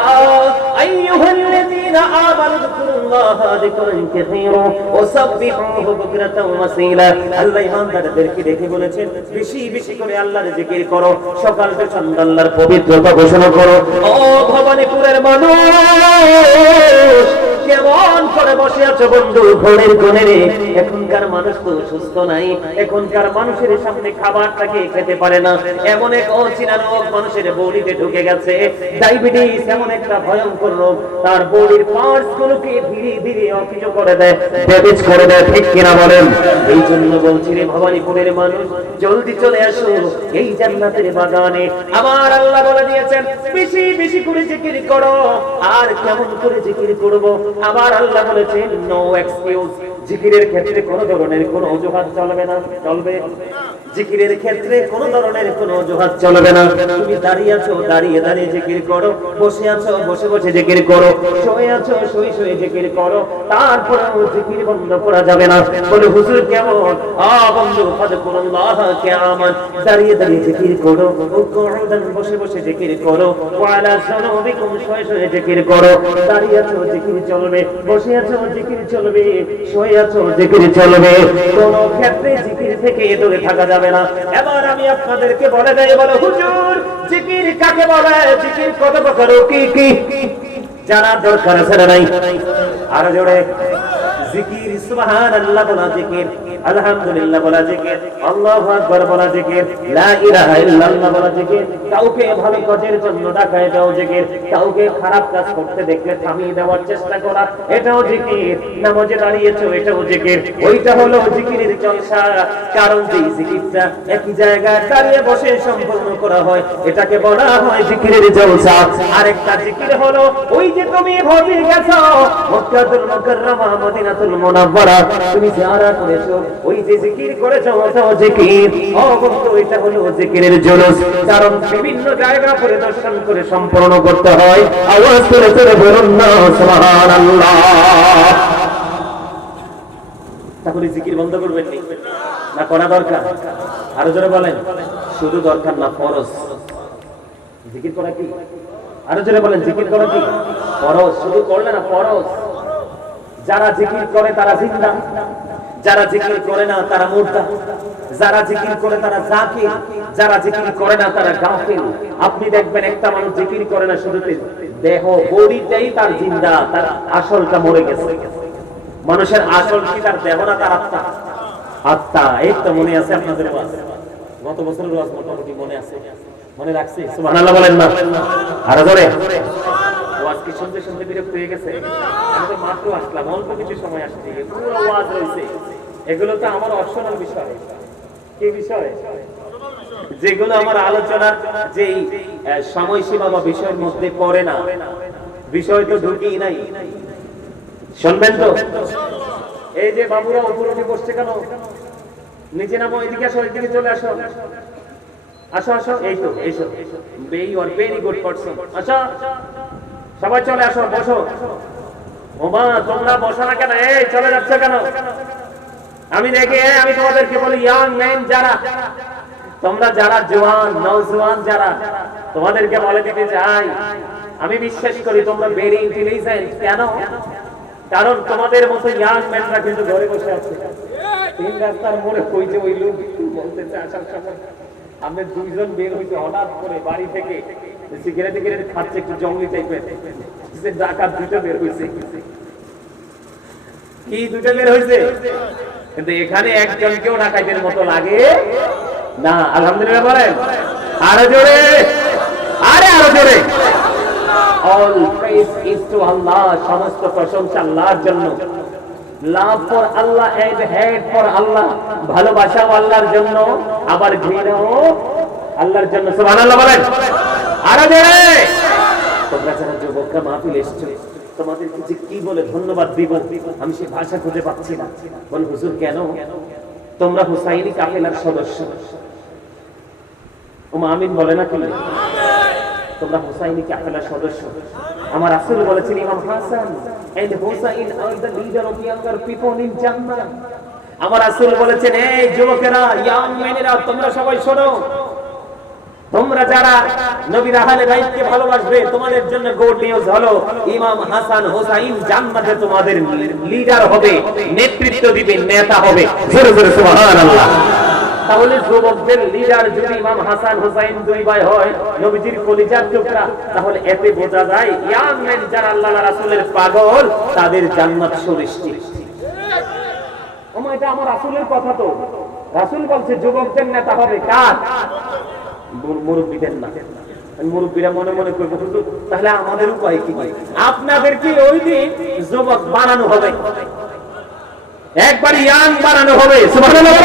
আইয়ুহাল্লাযীনা আমানু যিকুরুল্লাহা যিকরান কাসীরা ওয়া সাব্বিহুহু বুকরাতাও ওয়া আসীলা। আল্লাহ ঈমানদারদেরকে দেখে বলেছেন বেশি বেশি করে আল্লাহর জিকির করো, সকাল সন্ধ্যা আল্লাহর পবিত্রতা ঘোষণা করো। ও ভবানীপুরের মানুষ কেমন করে বসে আছো বন্ধু ঘরের কোণে রে? এখনকার মানুষ তো সুস্থ নাই। এখনকার মানুষের সামনে খাবারটাকে খেতে পারে না। এমন এক অচেনা রোগ মানুষের বডিতে ঢুকে গেছে। ডায়াবেটিস এমন একটা ভয়ঙ্কর রোগ, তার বডির পার্টস গুলোকে ধীরে ধীরে অকেজ করে দেয়, ড্যামেজ করে দেয়। ঠিক কিনা বলেন? এই জন্য বলছি রে ভবানীপুরের মানুষ জলদি চলে আসো এই জান্নাতের বাগানে। আমার আল্লাহ বলে দিয়েছেন বেশি বেশি করে জিকির করো। আর কেমন করে জিকির করব? আবার আল্লাহ বলেছেন নো এক্সকিউজ। জিকিরের ক্ষেত্রে কোন ধরনের কোন অজুহাত চলবে না। চলবে? জিকিরের ক্ষেত্রে কোন ধরনের কোন অজুহাত চলবে না। তুমি দাঁড়িয়ে আছো দাঁড়িয়ে দাঁড়িয়ে জিকির করো, বসে আছো বসে বসে জিকির করো, শুয়ে আছো শুয়ে শুয়ে জিকির করো। তারপরেও জিকির বন্ধ করা যাবে না। বলে হুজুর কেমন? বন্ধু ফাযকুরুল্লাহ কিয়ামান। দাঁড়িয়ে দাঁড়িয়ে জিকির করো, কুউদান বসে বসে জিকির করো, ওয়া আলা সুনুবিকুম শুয়ে শুয়ে জিকির করো। দাঁড়িয়ে আছো জিকির চলবে, বসে আছো জিকির চলবে, শুয়ে আছো জিকির চলবে। কোন ক্ষেত্রে জিকির থেকে দূরে থাকা যাবে না। এবার আমি আপনাদেরকে বলে দেই, বলে হুজুর জিকির কাকে বলে? জিকির কত প্রকার, কি কি জানা দরকার আছে না নাই? আরো জোরে জিকির সুবহানাল্লাহ বলা জিকির, আলহামদুলিল্লাহ বলা জিকির, আল্লাহু আকবার বলা জিকির, লা ইলাহা ইল্লাল্লাহ বলা জিকির। কাউকে ভালো কাজের জন্য ডাকায় দাও জিকির, কাউকে খারাপ কাজ করতে দেখলে থামিয়ে দেওয়ার চেষ্টা করা এটাও জিকির। নামাজে দাঁড়িয়েছো এটাও জিকির। ওইটা হলো জিকিরের জলসা। কারণ যে জিকিরটা একই জায়গায় দাঁড়িয়ে বসে সম্পূর্ণ করা হয় এটাকে বলা হয় জিকিরের জলসা। আরেকটা জিকির হলো ওই যে তুমি হজে গেছো মক্কাতুল মুকাররমা মদিনাতুল মুনাওয়ারা, তুমি জিয়ারত করেছো, ওই যে জিকির করেছো ওটাও জিকির। বন্ধু এটা হলো জিকিরের জলস। কারণ বিভিন্ন জায়গা পরিদর্শন করে সম্পূর্ণ করতে হয়। আওয়াজ করে করে বলুন না সুবহানাল্লাহ। তাহলে জিকির বন্ধ করবেন না করা দরকার? আরো জোরে বলেন। শুধু দরকার না, ফরজ। জিকির করা কি? আরো জোরে বলেন। জিকির করা কি? ফরজ। শুধু করলে না, ফরজ। যারা জিকির করে তারা জিন্দা, যারা জিকির করে না তারা মুর্দা, যারা জিকির করে তারা জাকির, যারা জিকির করে না তারা গাফিল। আপনি দেখবেন একটা মানুষ জিকির করে না, শুধু দেহ বডিটাই তার জিন্দা, তার আসলটা মরে গেছে। মানুষের আসল কি তার দেহ না তার আত্মা? আত্মা। এই তো মনে আছে আপনাদের ওয়াজ, গত বছরের ওয়াজ মোটামুটি মনে আছে, মনে রাখছি? সুবহানাল্লাহ বলেন না আরো জোরে। ওয়াজ কি শুনতে শুনতে বিরক্ত হয়ে গেছে? আমি তো মাত্র আসলাম, অল্প কিছু সময় আসছি, পুরো ওয়াজ রয়েছে। এগুলো তো আমার অপশনাল বিষয়। কি বিষয়? যেগুলো আমার আলোচনার যেই সময়সীমা বা বিষয়ের মধ্যে পড়ে না, বিষয় তো ঢুকেই নাই। শুনবেন তো? এই যে বাবুরা উপরে উঠে বসছে কেন? নিচে নামো, এদিকে আসো, এদিকে চলে আসো, আসো আসো। এই তো এসো, you are very good person. আসো সবাই চলে আসো, বসো। ওমা তোমরা বসো না কেন? এই চলে যাচ্ছে কেন? আমি দেখি, আমি তোমাদেরকে বলি ইয়াং ম্যান যারা, তোমরা যারা জওয়ান নওজওয়ান যারা, তোমাদেরকে বলে দিতে চাই আমি বিশ্বাস করি তোমরা ভেরি ইন্টেলিজেন্ট। কেন? কারণ তোমাদের মতো ইয়াং ম্যানরা কিন্তু ঘরে বসে আছে। তিন রাস্তার মোড়ে কই যে ওই লোক বলতেছে আসার সময় আমরা দুইজন বের হইছে হঠাৎ করে বাড়ি থেকে সিগারেট খাচ্ছে, একটু জঙ্গলি টাইপের ডাকাত দুটো বের হইছে। কি দুটো বের হইছে? কিন্তু এখানে একজনকেও ডাকাতের মতো লাগে না। আলহামদুলিল্লাহ বলেন আরো জোরে, আরো জোরে। All praise is to Allah, সমস্ত প্রশংসা আল্লাহর জন্য। Love for Allah and hate for Allah, ভালোবাসাও আল্লাহর জন্য, আবার ঘৃণাও আল্লাহর জন্য। সুবহানাল্লাহ বলেন আরো জোরে। তোমরা যারা যুবকরা মাহফিলে এসেছো, তোমাদের কাছে কি বলে ধন্যবাদ দিব আমি সে ভাষা খুঁজে পাচ্ছি না। বল হুজুর কেন? তোমরা হুসাইনি কাফেলার সদস্য। আমিন বলে না কেন? তোমরা হুসাইনি কাফেলার সদস্য। আমার রাসূল বলেছেন ইমাম Hasan and Hussein are the leader of younger people in Jannah। আমার রাসূল বলেছেন এই যুবকেরা, ইয়াং মেনেরা, তোমরা সবাই শোনো, তোমরা যারা নবীর আহলে বাইতকে ভালোবাসবে তোমাদের জন্য গুড নিউজ হলো ইমাম হাসান হুসাইন জান্নাতে তোমাদের লিডার হবে, নেতৃত্ব দিবে, নেতা হবে। জোরে জোরে সুবহানাল্লাহ। তাহলে যুবকদের লিডার যদি ইমাম হাসান হুসাইন দুই ভাই হয়, নবীজির কলিজার টুকরা, তাহলে এতে বোঝা যায় ইয়াং মেন যারা আল্লাহর রাসূলের পাগল তাদের জান্নাত সুনিশ্চিত। ওমা এটা আমার রাসূলের কথা তো। রাসূল বলছে যুবকদের নেতা হবে কার? মুরব্বিদের না। মুরব্বিরা মনে মনে করবে হুজুর তাহলে আমাদের উপায় কি? আপনাদের কি ওই দিন যুবক বানানো হবে, একবার ইয়াং বানানো হবে। সুবহানাল্লাহ।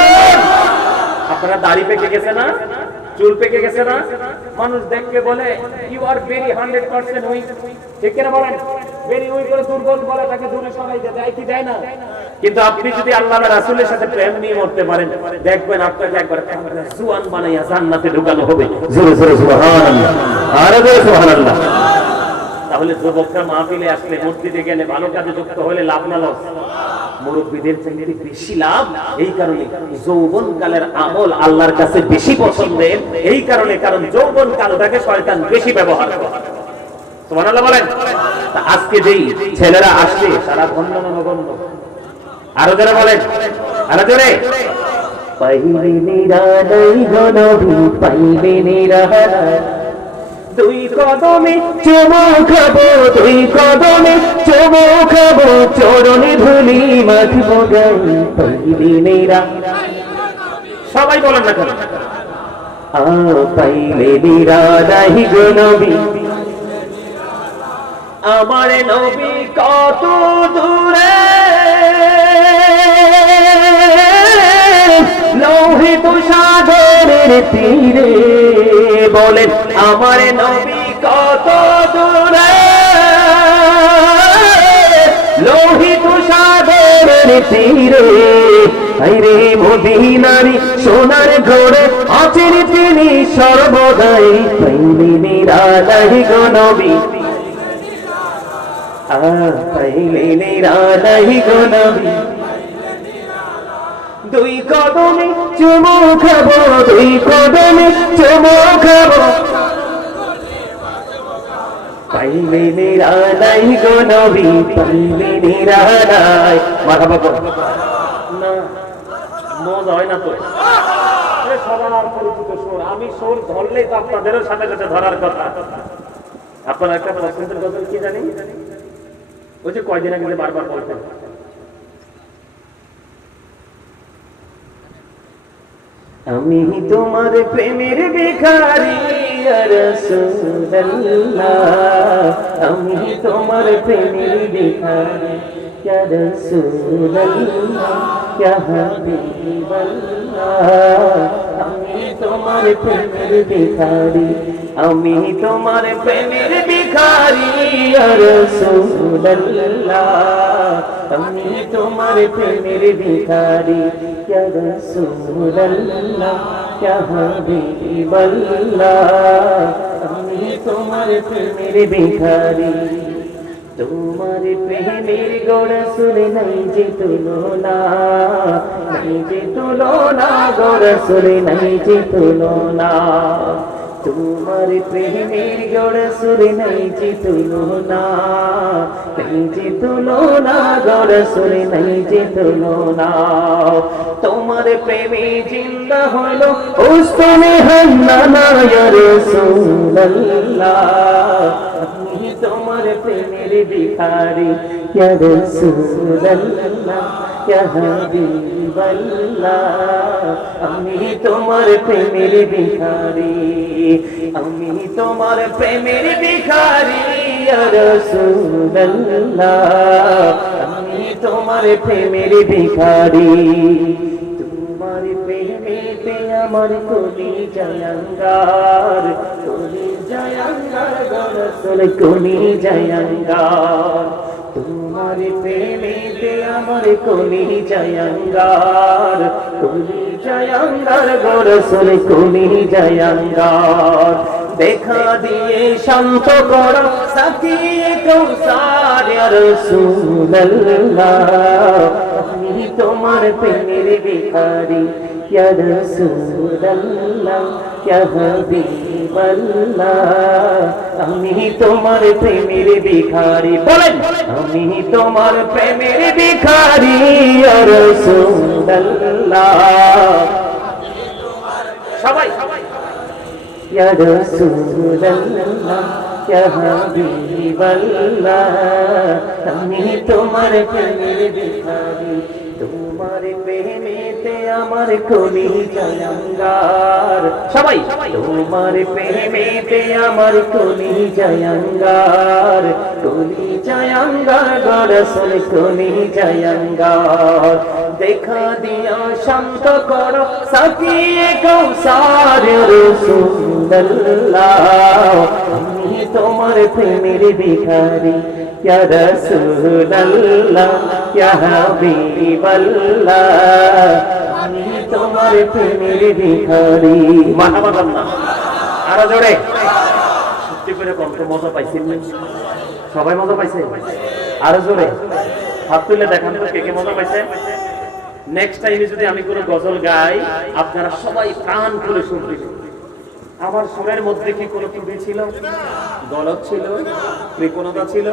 আপনারা দাড়ি পেকে গেছে না, চুল পেকে গেছে না, মানুষ দেখকে বলে ইউ আর ভেরি 100% উইক, ঠিক না বলেন? ভেরি উইক করে দুর্বল বলে তাকে দূরে সরাই দেয় কি দেয় না? কিন্তু আপনি যদি আল্লাহর রাসূলের সাথে প্রেম নিয়ে মরতে পারেন, দেখবেন আপনাকে একবার জুয়ান বানাইয়া জান্নাতে ঢুকানো হবে। জোরে জোরে সুবহানাল্লাহ, আরে জোরে সুবহানাল্লাহ। তাহলে যুবকরা মাহফিলে আসলে, মসজিদে গেলে, ভালো কাজে যুক্ত হলে লাভ না লস? মুরব্বিদের চাইতে বেশি লাভ। এই কারণে যৌবনকালের আমল আল্লাহর কাছে বেশি পছন্দের, এই কারণে, কারণ যৌবন কালটাকে শয়তান বেশি ব্যবহার করে। সুবহানাল্লাহ বলেন। আজকে যেই ছেলেরা আসছে তারা ধন্য না নগণ্য? আরো জোরে বলেন, আরো জোরে। পাইলে নিরালাই গো নবী, পাইলে নিরালাই, দুই কদমে চুমু খাবো, দুই কদমে চুমু খাবো, চরণে ধুলি মাখবো গায়ে, পাইলে নিরালাই। সবাই বলেন না কেন? পাইলে নিরালাই গো নবী, আমার নবী কত দূরে, লোহিত সাগরের তীরে, বলেন আমার নবী কত দূরে, লোহিত সাগরের তীরে, আইরে মদিনারি সোনার ঘোড়ে আছেন তিনি সর্বদাই, পাইলে নিরালাই গো নবী, পাইলে নিরালাই গো নবী, দুই কদমে চুমু খাবো, দুই কদমে চুমু খাবো, পাইলে নিরালাই গো নবী, পাইলে নিরালাই। মারহাবা বল না, মজা হয় না তো? সবার পরিচিত সুর, আমি সুর ধরলেই তো আপনাদেরও সাথে সাথে ধরার কথা। আপনার একটা পছন্দের গজল কি জানি? ওই যে কয়দিন আগে বারবার বলতেন, আমি তোমার প্রেমের ভিখারি ইয়া রাসূলুল্লাহ, আমি তোমার প্রেমের ভিখারি ইয়া রাসূলুল্লাহ, ইয়া হাবিবাল্লাহ, আমি তোমার প্রেমের ভিখারি, আমি তোমার প্রেমের ভিখারি ইয়া রাসূলুল্লাহ, আমি তোমার প্রেমের ভিখারি ইয়া রাসূলুল্লাহ, ইয়া হাবিবাল্লাহ, আমি তোমার প্রেমের ভিখারি। তোমার প্রেমের গো রাসূল নাই যে তুলনা, নাই যে তুলনা গো রাসূল নাই যে তুলনা, তোমার প্রেমের গড় সুরে নাই যে তুলনা, নাই যে তুলনা, গড় সুরে নাই যে তুলনা। তোমার প্রেমে জিন্দা হলো উস্তনে হান্নানা ইয়া রাসূলুল্লাহ, আমি তোমার প্রেমের ভিখারি ইয়া রাসূলুল্লাহ, ইয়া হাবিবাল্লাহ, আমি তোমার প্রেমের ভিখারি, আমি তোমার প্রেমের ভিখারি ইয়া রাসূলুল্লাহ, আমি তোমার প্রেমের ভিখারি। তোমার প্রেমেতে আমার কলি জয়ঙ্গার, কলি জয়ঙ্গার গরসল কলি জয়ঙ্গার। তোমার প্রেমেতে আমার কলি জয়ঙ্গার, কলি জয়ঙ্গার গরসল কলি জয়ঙ্গার। দেখা দিয়ে শান্ত করো সাকিয়ে কৌসার ইয়া রাসূলুল্লাহ, আমি তোমার প্রেমের ভিখারি ইয়া রাসূলুল্লাহ, ইয়া হাবিবাল্লাহ, আমি তোমার প্রেমের ভিখারি। বলেন আমি তোমার প্রেমের ভিখারি ইয়া রাসূলুল্লাহ, সবাই ইয়া রাসূলুল্লাহ, ইয়া হাবিবাল্লাহ, আমি তোমার প্রেমের ভিখারি। তোমার প্রেমেতে আমার কলি জয়ঙ্গার, সবাই তোমার প্রেমেতে আমার কলি জয়ঙ্গার, কলি জয়ঙ্গার গরসল কলি জয়ঙ্গার। দেখা দিয়া শান্ত করো সাকিয়ে কৌসার রাসূলুল্লাহ, আমি তোমার প্রেমের ভিখারি ইয়া রাসূলুল্লাহ, ইয়া হাবিবাল্লাহ, আমি তোমার প্রেমের ভিখারি। মারহাবা আল্লাহ, আরো জোরে সত্যি করে কত মজা পাইছেন, সবাই মজা পাইছে? আরো জোরে হাত তুলে দেখান তো কে কে মজা পাইছে। নেক্সট টাইমে যদি আমি কোনো গজল গাই আপনারা সবাই প্রাণ খুলে শুনবেন। আমার সুরের মধ্যে কি কোনো ত্রুটি ছিল, গলদ ছিল, কৃপণতা ছিল?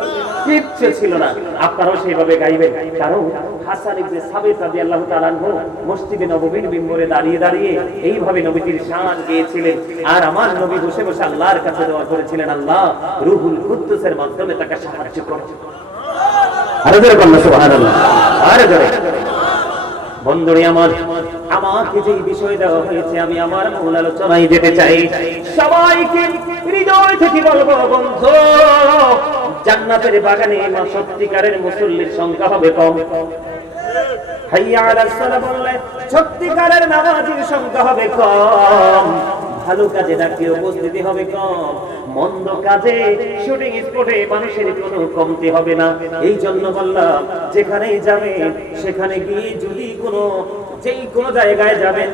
কিচ্ছু ছিল না। আপনারাও সেইভাবে গাইবেন। কারণ হাসান ইবনে সাবিত রাদিয়াল্লাহু তাআলা আনহু মসজিদে নববীর মিম্বরে দাঁড়িয়ে দাঁড়িয়ে এইভাবে নবীজির শান গেয়েছিলেন। আর আমার নবী বসে বসে আল্লাহর কাছে দোয়া করেছিলেন, আল্লাহ রূহুল কুদ্দুসের মাধ্যমে তাকে সাহায্য করো। আরে জোরে বলুন সুবহানাল্লাহ, আরে জোরে। বন্ধুরে আমার, আমাকে যে বিষয় দেওয়া হয়েছে আমি আমার মূল আলোচনায় যেতে চাই। সবাইকে হৃদয় থেকে বলবো, বন্ধু জান্নাতের বাগানে সত্যিকারের মুসল্লির সংখ্যা হবে কম। হাইয়া আলাস সালাহ বললে সত্যিকারের নামাজির সংখ্যা হবে কম। ভালো কাজে ডাকলে উপস্থিতি হবে কম, মন্দ কাজে শুটিং স্পটে মানুষের কোনো কমতি হবে না। এই জন্য বললাম যেখানেই যাবেন সেখানে গিয়ে যদি কোনো যেই কোনো জায়গায় যাবেন,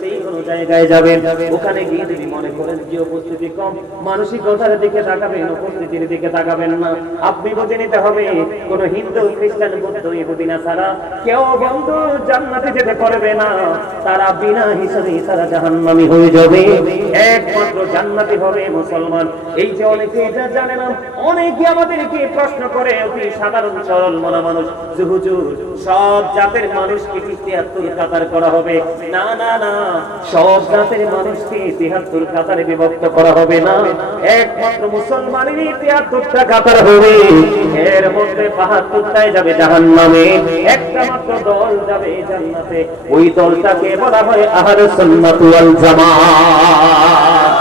যেই কোনো জায়গায় যাবেন, ওখানে গিয়ে যদি মনে করেন যে উপস্থিতি কম, মানসিকতার দিকে তাকাবেন, উপস্থিতির দিকে তাকাবেন না। আপনি বুঝে নিতে হবে কোন হিন্দু, খ্রিস্টান, বৌদ্ধ, ইহুদি না ছাড়া কেউ বন্ধু জান্নাতে যেতে পারবে না। তারা বিনা হিসাবে তারা জাহান্নামী হয়ে যাবে। একমাত্র জান্নাতি হবে মুসলমান। এই যে অনেকে এটা জানে না, অনেকে আমাদেরকে প্রশ্ন করে, অতি সাধারণ সরল মনা মানুষ, হুজুর সব জাতের মানুষকে কি ৭৩ কাতার করা হবে? না না না, সব জাতের মানুষকে ৭৩ কাতারে বিভক্ত করা হবে না। একমাত্র মুসলমানেরই ৭৩টা কাতার হবে। এর মধ্যে ৭২টায় যাবে জাহান্নামে, একটা মাত্র দল যাবে জান্নাতে। ওই দলটাকে বলা হয় আহলে সুন্নাত ওয়াল জামাত।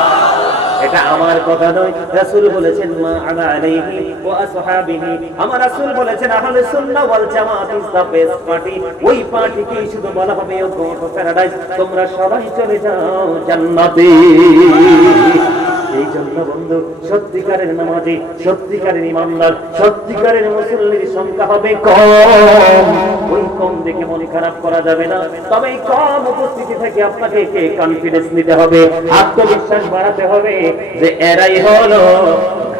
এটা আমার কথা নয়, রাসূল বলেছেন মা আনা আলাইহি ওয়া আসহাবিহি। আমার রাসূল বলেছেন আহলে সুন্নাহ ওয়াল জামাত ইজ দ্য বেস্ট পার্টি। ওই পার্টিকে শুধু বলা হবে ও গো প্যারাডাইস, তোমরা সবাই চলে যাও জান্নাতে। এই জন্য বন্ধু সত্যিকারের নামাজি, সত্যিকারের ইমানদার, সত্যিকারের মুসল্লির সংখ্যা হবে কম। ওই কম দেখে মনে খারাপ করা যাবে না। তবে এই কম উপস্থিতি থেকে আপনাকে কনফিডেন্স নিতে হবে, আত্মবিশ্বাস বাড়াতে হবে যে এরাই হলো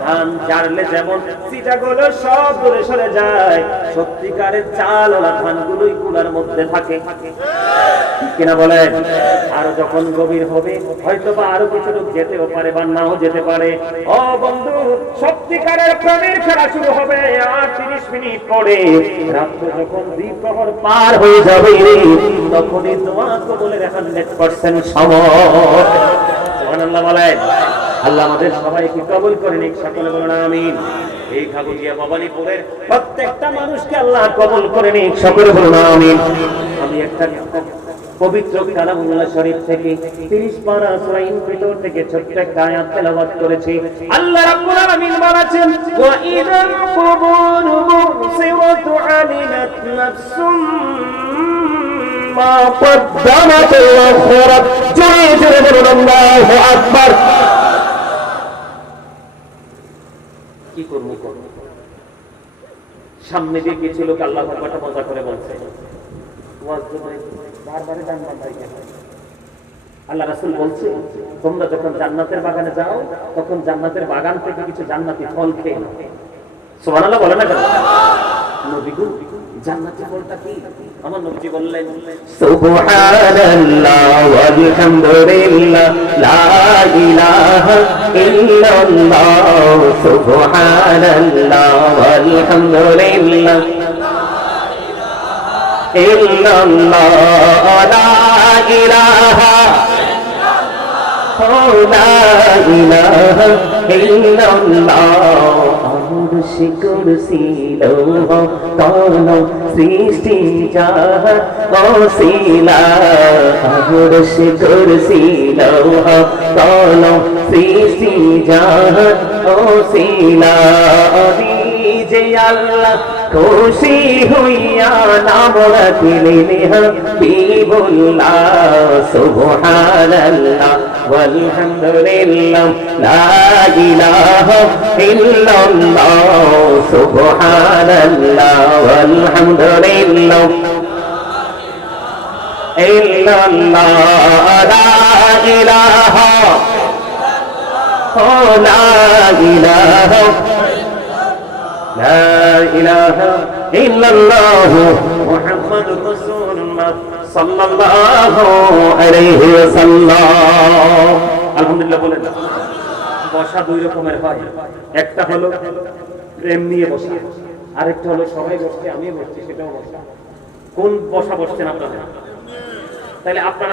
ধান ঝাড়লে যেমন সিটাগুলো সব দূরে সরে যায়, সত্যিকারের চালওয়ালা ধানগুলোই কুলার মধ্যে থাকে। কিনা বলেন? আর যখন গভীর হবে হয়তো বা আরো কিছু লোক যেতেও পারে বা নাও যেতে পারে। ও বন্ধু, সত্যিকারের প্রেমের খেলা শুরু হবে। আর 30 মিনিট পরে রাত্র যখন 2 প্রহর পার হয়ে যাবে, তখনই দোয়া কবুলের 100% সময়। সুবহানাল্লাহ বলেন। আল্লাহ আমাদের সবাইকে কবুল করে নিক, সকলে বলুন আমিন। এই খাগুজিয়া ভবানীপুরের প্রত্যেকটা মানুষকে আল্লাহ কবুল করে নিক, সকলে বলুন আমিন। আমি একটা পবিত্র কালামুল্লাহ শরীফ থেকে 30 পারা সূরা ইনফিতর থেকে ছোট্ট একটা আয়াত তেলাওয়াত করেছি। আল্লাহ রাব্বুল আলামিন বলেছেন, ওয়া ইদাল কুবুর বুসিরাতু আলিমাত নাফসুম মা কদ্দামাত ওয়া আখরাত। জোরে জোরে বলুন আল্লাহু আকবার। কি করব? সামনে দিয়ে কিছু লোক আল্লাহু আকবারটা মজা করে বলছে। আল্লাহ রাসূল বলছে, তোমরা যখন জান্নাতের বাগানে যাও তখন জান্নাতের বাগান থেকে কিছু জান্নাতি ফল খেয়ে নাও। সুবহানাল্লাহ বলেন না কেন? নবী গো, জান্নাতি ফলটা কি? আমার নবী বললেন, সুবহানাল্লাহ ওয়াল হামদুলিল্লাহ লা ইলাহা ইল্লাল্লাহ, সুবহানাল্লাহ ওয়াল হামদুলিল্লাহ ইল্লাল্লাহ, লা ইলাহা ইল্লাল্লাহ ইল্লাল্লাহ। আরশে কুরসি লৌহ কলম সৃষ্টি জাহান ওসিলা, আরশে কুরসি লৌহ কলম সৃষ্টি জাহান ওসিলা। যে আল্লাহ খুশি হইয়া নাম রাখিলেন হাবিবুল্লাহ, সুবহানাল্লাহ ওয়াল হামদুলিল্লাহ লা ইলাহা ইল্লাল্লাহ, সুবহানাল্লাহ ওয়াল হামদুলিল্লাহ ইল্লাল্লাহ, লা ইলাহা লা ইলাহা লা ইলাহা ইল্লাল্লাহ মুহাম্মাদুর রাসূলুল্লাহ সাল্লাল্লাহু আলাইহি ওয়াসাল্লাম। আলহামদুলিল্লাহ বলেন। বসা দুই রকমের হয়, একটা হলো প্রেম নিয়ে বসা, আরেকটা হলো সবাই বসছে আমি বসছি সেটাও বসা। কোন বসা বসছেন আপনারা? তাহলে আপনারা